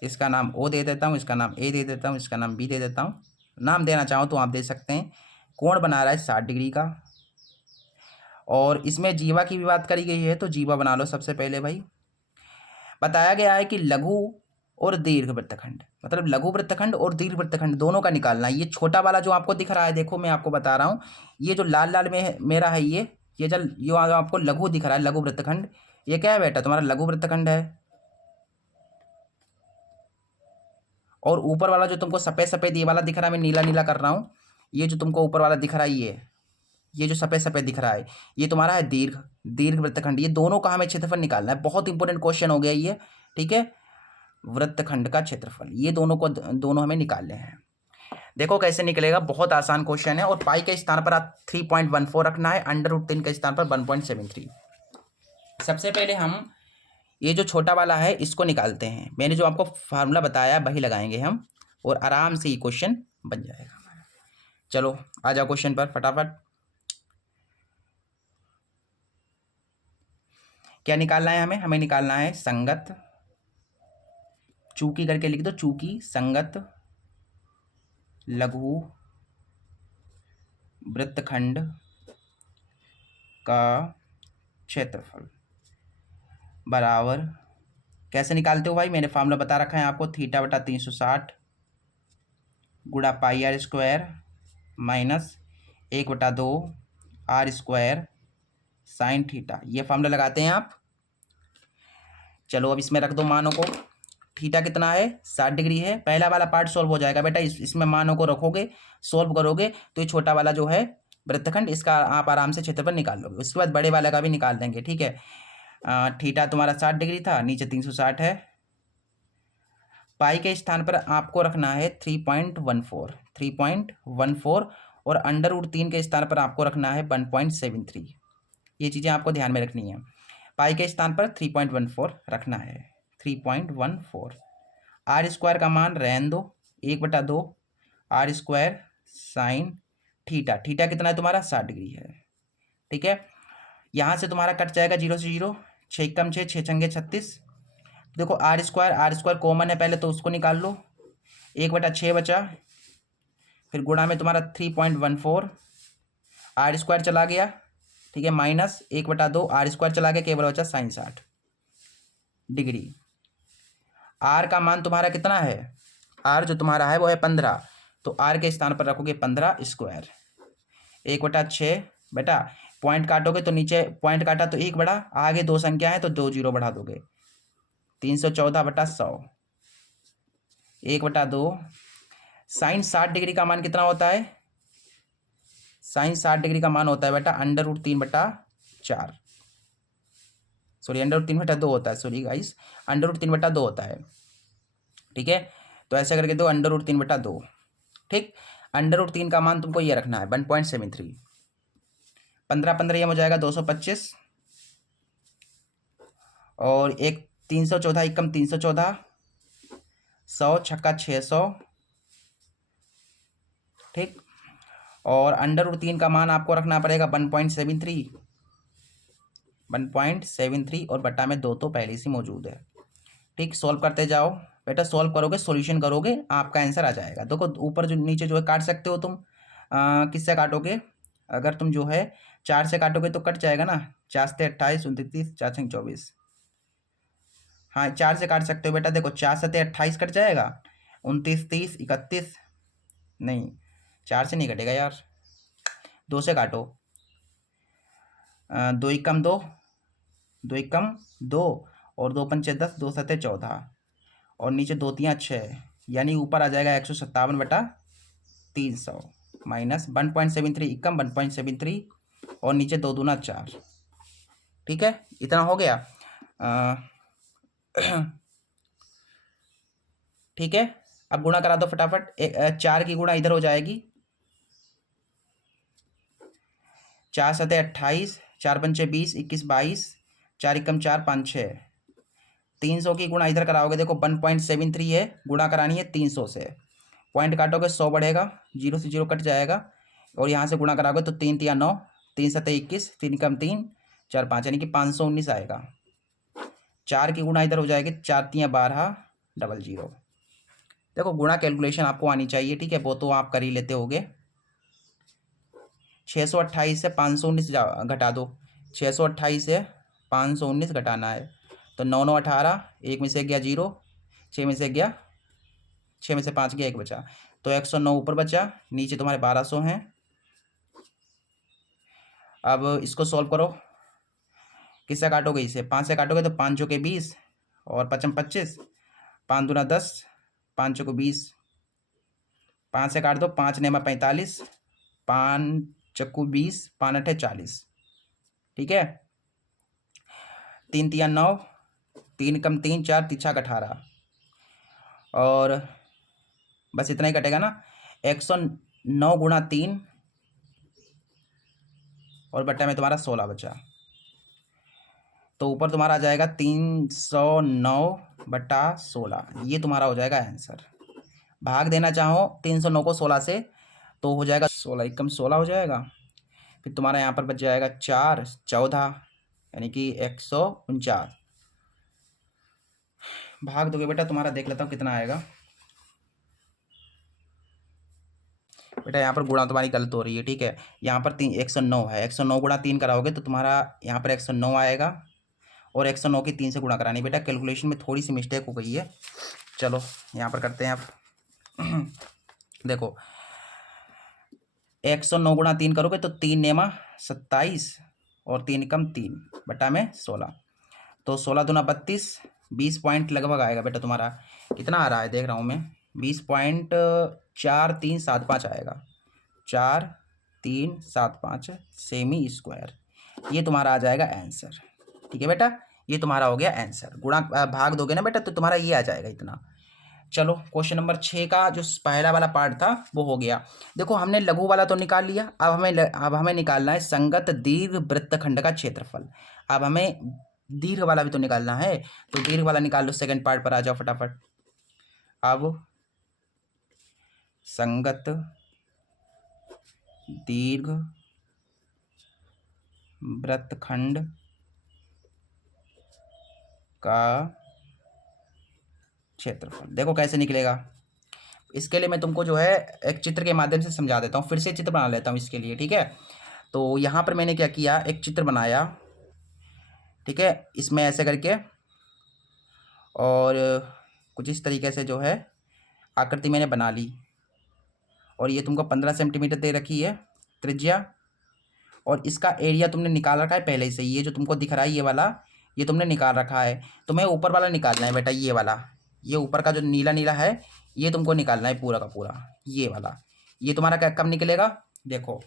इसका नाम O दे देता हूँ, इसका नाम A दे देता हूँ, इसका नाम B दे देता हूँ, नाम देना चाहो तो आप दे सकते हैं। कोण बना रहा है 60 डिग्री का, और इसमें जीवा की भी बात करी गई है, तो जीवा बना लो सबसे पहले भाई। बताया गया है कि लघु और दीर्घ वृत्तखंड, मतलब लघु वृत्तखंड और दीर्घ वृत्तखंड दोनों का निकालना है। ये छोटा वाला जो आपको दिख रहा है, देखो मैं आपको बता रहा हूँ, ये जो लाल लाल में मेरा है, ये जो आपको लघु दिख रहा है, लघु वृत्तखंड, ये क्या है बेटा, तुम्हारा लघु वृत्तखंड है। और ऊपर वाला जो तुमको सफ़ेद सफ़ेद ये वाला दिख रहा है, मैं नीला नीला कर रहा हूँ, ये जो तुमको ऊपर वाला दिख रहा है, ये जो सफ़ेद सफ़ेद दिख रहा है, ये तुम्हारा है दीर्घ वृत्तखंड। ये दोनों का हमें क्षेत्रफल निकालना है, बहुत इंपॉर्टेंट क्वेश्चन हो गया ये, ठीक है। वृत्तखंड का क्षेत्रफल, ये दोनों हमें निकालने हैं। देखो कैसे निकलेगा, बहुत आसान क्वेश्चन है। और पाई के स्थान पर 3.14 रखना है, √3 के स्थान पर 1.73। सबसे पहले हम ये जो छोटा वाला है इसको निकालते हैं। मैंने जो आपको फार्मूला बताया वही लगाएंगे हम, और आराम से ये क्वेश्चन बन जाएगा हमारा। चलो आ जाओ क्वेश्चन पर फटाफट। क्या निकालना है हमें? हमें निकालना है संगत, चूकी करके लिख दो, चूकी संगत लघु वृत्तखंड का क्षेत्रफल बराबर, कैसे निकालते हो भाई? मैंने फार्मूला बता रखा है आपको, θ/360 गुणा πr² minus 1/2 r² sin theta. ये फार्मूला लगाते हैं आप। चलो अब इसमें रख दो मानों को। थीटा कितना है? 60 डिग्री है। पहला वाला पार्ट सॉल्व हो जाएगा बेटा, इसमें मानों को रखोगे, सॉल्व करोगे तो ये छोटा वाला जो है वृत्तखंड, इसका आप आराम से क्षेत्रफल निकाल लोगे। उसके बाद बड़े वाले का भी निकाल देंगे, ठीक है। थीटा तुम्हारा 60 डिग्री था, नीचे 360 है। पाई के स्थान पर आपको रखना है 3.14 और √3 के स्थान पर आपको रखना है 1.73। ये चीज़ें आपको ध्यान में रखनी है। पाई के स्थान पर 3.14 रखना है, 3.14। r² का मान रहने दो, 1/2 r² sin थीटा। थीटा कितना है तुम्हारा? 60 डिग्री है, ठीक है। यहाँ से तुम्हारा कट जाएगा 0 से 0, 6 कम 6, 6 छंगे 36। देखो r² कॉमन है पहले, तो उसको निकाल लो। 1/6 बचा, फिर गुणा में तुम्हारा 3.14, r² चला गया, ठीक है, माइनस 1/2 r² चला गया, केवल बचा sin 60 डिग्री। r का मान तुम्हारा कितना है? r जो तुम्हारा है वो है 15, तो r के स्थान पर रखोगे 15²। 1/6 बेटा, पॉइंट काटोगे तो नीचे पॉइंट काटा तो 1 बढ़ा, आगे 2 संख्या है तो 2 0 बढ़ा दोगे, 314/100। 1/2 sin 60 डिग्री का मान कितना होता है? sin 60 डिग्री का मान होता है बेटा √3/4, सॉरी √3/2 होता है, सॉरी गाइस, √3/2 होता है, ठीक है। तो ऐसे करके दो √3/2, ठीक। √3 का मान तुमको ये रखना है 1.73। 15 ये हो जाएगा 225, और एक 314, एकम 314, 100 छक्का 600, ठीक। और √3 का मान आपको रखना पड़ेगा 1.73 और बट्टा में 2 तो पहले से मौजूद है, ठीक। सॉल्व करते जाओ बेटा, सॉल्व करोगे, सॉल्यूशन करोगे, आपका आंसर आ जाएगा। देखो ऊपर जो नीचे जो है काट सकते हो तुम, किससे काटोगे? अगर तुम जो है 4 से काटोगे तो कट जाएगा ना, 4 से 28, 29, 4 से 24। हाँ 4 से काट सकते हो बेटा, देखो 4 से 28 कट जाएगा, 29, 30, 31, नहीं 4 से नहीं कटेगा यार, 2 से काटो। 2 एकम 2, 2 एकम 2 और 2 पंचे 10, 2 सते 14 और नीचे 2 तियाँ 6, यानी ऊपर आ जाएगा 157/300 माइनस 1.73, एकम 1.73 और नीचे 2 दूना 4, ठीक है। इतना हो गया, ठीक है। अब गुणा करा दो फटाफट, 4 की गुणा इधर हो जाएगी, 4 सते 28, 4 पंचे 20, 21, 22, 4 एकम 4, 5 6, 300 की गुणा इधर कराओगे, देखो 1.73 है, गुणा करानी है 300 से, पॉइंट काटोगे 100 बढ़ेगा, 0 से 0 कट जाएगा, और यहाँ से गुणा कराओगे तो 3 तिया 9, 3 सते 21, 3 एकम 3, 4 5, यानी कि 519 आएगा। 4 की गुणा इधर हो जाएगी, 4 तिया 12, 00। देखो गुणा कैलकुलेशन आपको आनी चाहिए, ठीक है, वो तो आप कर ही लेते होगे। 628 से 519 घटा दो, 628 से 519 घटाना है, तो 9 9 18, 1 में से गया 0, 6 में से गया, 6 में से 5 गया 1 बचा, तो 109 ऊपर बचा, नीचे तुम्हारे 1200 हैं। अब इसको सॉल्व करो, किससे काटोगे? इसे 5 से काटोगे तो 5 चौके 20 और 5 25, 5 दूना 10, 5 चौके 20, 5 से काट दो, 5 नेमा 45, 5 चक्कू 20, 5 अठे 40, ठीक है। 3 तिया 9, 3 कम 3, 4 तिछा 18, और बस इतना ही कटेगा ना। 109 गुणा 3 और बट्टा में तुम्हारा 16 बचा, तो ऊपर तुम्हारा आ जाएगा 309/16, ये तुम्हारा हो जाएगा आंसर। भाग देना चाहो 309 को 16 से तो हो जाएगा 16 एकम 16 हो जाएगा। फिर तुम्हारा यहाँ पर बच जाएगा 4 14 यानी कि 149। भाग दोगे बेटा, तुम्हारा देख लेता हूँ कितना आएगा। बेटा यहाँ पर गुणा तुम्हारी गलत हो रही है, ठीक है। यहाँ पर 109 है, 109 गुणा 3 कराओगे तो तुम्हारा यहाँ पर 109 आएगा और 109 की 3 से गुणा करानी। बेटा कैलकुलेशन में थोड़ी सी मिस्टेक हो गई है, चलो यहाँ पर करते हैं आप। देखो 109 गुणा 3 करोगे तो 3 नेमा 27 और 3 एकम 3 बटा में 16, तो 16 दूना 32, 20 पॉइंट लगभग आएगा बेटा तुम्हारा। कितना आ रहा है देख रहा हूँ मैं, 20.4375 आएगा, 4375 सेमी स्क्वायर, ये तुम्हारा आ जाएगा आंसर। ठीक है बेटा, ये तुम्हारा हो गया आंसर। गुणा भाग दोगे ना बेटा तो तुम्हारा ये आ जाएगा इतना। चलो क्वेश्चन नंबर 6 का जो पहला वाला पार्ट था वो हो गया। देखो हमने लघु वाला तो निकाल लिया, अब हमें निकालना है संगत दीर्घ वृत्तखंड का क्षेत्रफल। अब हमें दीर्घ वाला भी तो निकालना है, तो दीर्घ वाला निकाल लो। सेकंड पार्ट पर आ जाओ फटाफट। अब संगत दीर्घ वृत्तखंड का क्षेत्रफल देखो कैसे निकलेगा। इसके लिए मैं तुमको जो है एक चित्र के माध्यम से समझा देता हूँ, फिर से चित्र बना लेता हूँ इसके लिए, ठीक है। तो यहाँ पर मैंने क्या किया, एक चित्र बनाया, ठीक है, इसमें ऐसे करके, और कुछ इस तरीके से जो है आकृति मैंने बना ली। और ये तुमको 15 सेंटीमीटर दे रखी है त्रिज्या, और इसका एरिया तुमने निकाल रखा है पहले से। ये जो तुमको दिख रहा है ये वाला, ये तुमने निकाल रखा है। तुम्हें ऊपर वाला निकालना है बेटा, ये वाला, ये ऊपर का जो नीला नीला है ये तुमको निकालना है पूरा का पूरा, ये वाला। ये तुम्हारा क्या कब निकलेगा, देखो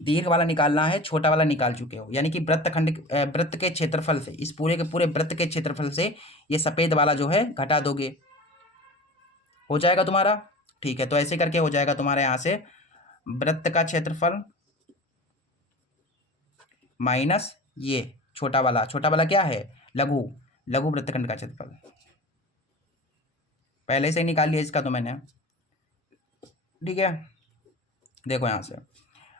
दीर्घ वाला निकालना है, छोटा वाला निकाल चुके हो, यानी कि वृत्त के क्षेत्रफल से, इस पूरे के पूरे वृत्त के क्षेत्रफल से ये सफ़ेद वाला जो है घटा दोगे, हो जाएगा तुम्हारा। ठीक है, तो ऐसे करके हो जाएगा तुम्हारे यहाँ से वृत्त का क्षेत्रफल माइनस ये छोटा वाला क्या है, लघु वृत्तखंड का क्षेत्रफल। पहले से ही निकाल लिया इसका तो मैंने, ठीक है। देखो यहाँ से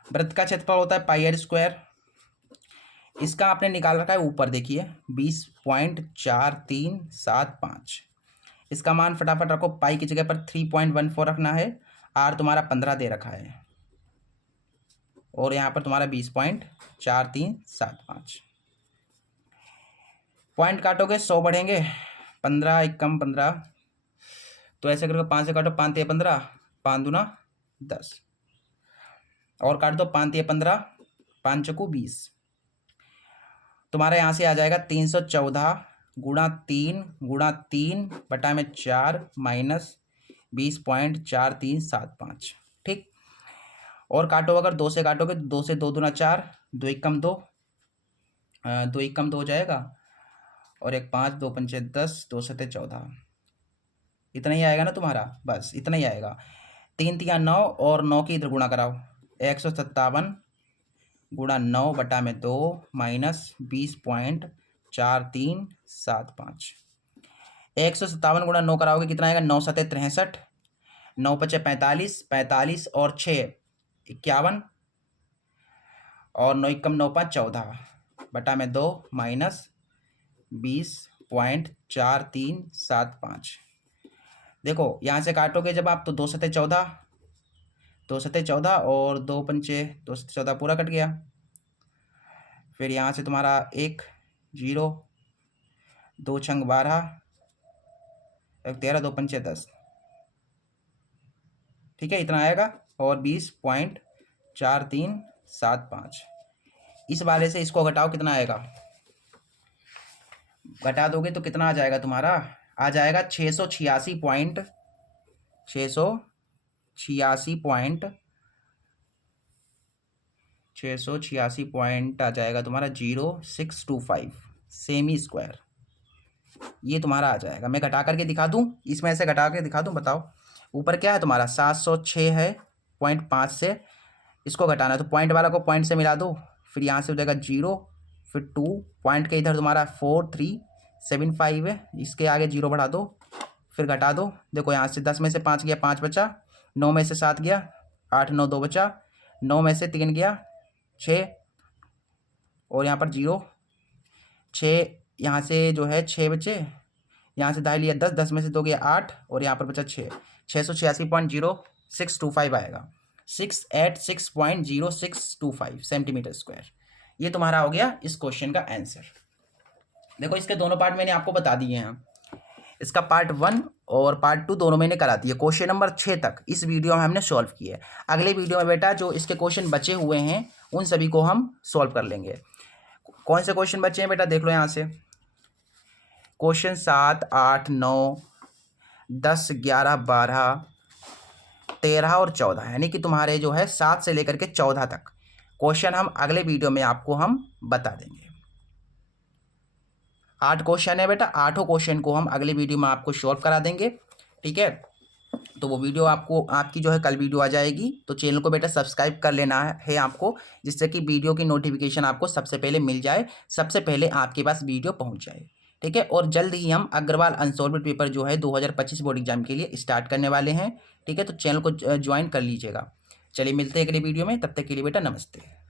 वृत्त का क्षेत्रफल होता है पाई r स्क्वायर, इसका आपने निकाल रखा है ऊपर देखिए 20.4375। इसका मान फटाफट रखो, पाई की जगह पर 3.14 रखना है, r तुम्हारा 15 दे रखा है, और यहाँ पर तुम्हारा 20.4375। पॉइंट काटोगे 100 बढ़ेंगे, 15 एकम 15, तो ऐसे करके 5 से काटो, 5 3 15, 5 दूना 10, और काट दो 5 3 15, 5 चौको 20। तुम्हारे यहाँ से आ जाएगा 314 गुणा 3 बटा में 4 माइनस 20.4375, ठीक। और काटो, अगर 2 से काटोगे तो 2 से 2 दूना 4, 2 एकम 2, 2 एकम 2 हो जाएगा, और एक 5, 2 पंचे 10, 2 सते 14, इतना ही आएगा ना तुम्हारा, बस इतना ही आएगा। 3 3 9 और 9 की इधर गुणा कराओ, 157 गुणा 9 बटा में 2 माइनस 20.4375। 157 गुणा 9 कराओगे कितना आएगा, 9 सते 63, 9 पचे 45, 45 और 6 51, और 9 एकम 9 5 14 बटा में 2 माइनस 20.4375। देखो यहाँ से काटोगे जब आप तो 2 सते 14, 2 सते 14 और 2 पंचे 2 सते 14 पूरा कट गया। फिर यहाँ से तुम्हारा 1 0, 2 छंग 12, 1 13, 2 पंचे 10, ठीक है, इतना आएगा, और 20.4375। इस वाले से इसको घटाओ, कितना आएगा, घटा दोगे तो कितना आ जाएगा तुम्हारा, आ जाएगा 686 पॉइंट आ जाएगा तुम्हारा 0625 सेमी स्क्वायर, ये तुम्हारा आ जाएगा। मैं घटा करके दिखा दूं, इसमें ऐसे घटा के दिखा दूं, बताओ ऊपर क्या है तुम्हारा 706 है, 0.5 से इसको घटाना है, तो पॉइंट वाला को पॉइंट से मिला दो, फिर यहाँ से हो जाएगा 0, फिर 2, पॉइंट के इधर तुम्हारा 4375 है, इसके आगे 0 बढ़ा दो, फिर घटा दो। देखो यहाँ से 10 में से 5 गया 5 बचा, 9 में से 7 गया 8, 9 2 बचा, 9 में से 3 गया 6, और यहाँ पर 0, 6 यहाँ से जो है 6 बचे, यहाँ से दाई लिया 10, 10 में से 2 गया 8, और यहाँ पर बचा 6, 686.0625 आएगा, 686.0625 सेंटीमीटर स्क्वायर। ये तुम्हारा हो गया इस क्वेश्चन का आंसर। देखो इसके दोनों पार्ट मैंने आपको बता दिए हैं, इसका पार्ट 1 और पार्ट 2 दोनों मैंने करा दिए। क्वेश्चन नंबर 6 तक इस वीडियो में हमने सॉल्व किया है। अगले वीडियो में बेटा जो इसके क्वेश्चन बचे हुए हैं उन सभी को हम सॉल्व कर लेंगे। कौन से क्वेश्चन बचे हैं बेटा देख लो यहाँ से, क्वेश्चन 7, 8, 9, 10, 11, 12, 13 और 14, यानी कि तुम्हारे जो है 7 से लेकर के 14 तक क्वेश्चन हम अगले वीडियो में आपको हम बता देंगे। 8 क्वेश्चन है बेटा, 8 क्वेश्चन को हम अगले वीडियो में आपको सॉल्व करा देंगे, ठीक है। तो वो वीडियो आपको आपकी जो है कल वीडियो आ जाएगी, तो चैनल को बेटा सब्सक्राइब कर लेना है आपको, जिससे कि वीडियो की नोटिफिकेशन आपको सबसे पहले मिल जाए, सबसे पहले आपके पास वीडियो पहुंच जाए, ठीक है। और जल्द ही हम अग्रवाल अनसॉल्व्ड पेपर जो है 2025 बोर्ड एग्जाम के लिए स्टार्ट करने वाले हैं, ठीक है। तो चैनल को ज्वाइन कर लीजिएगा। चलिए मिलते हैं अगले वीडियो में, तब तक के लिए बेटा नमस्ते।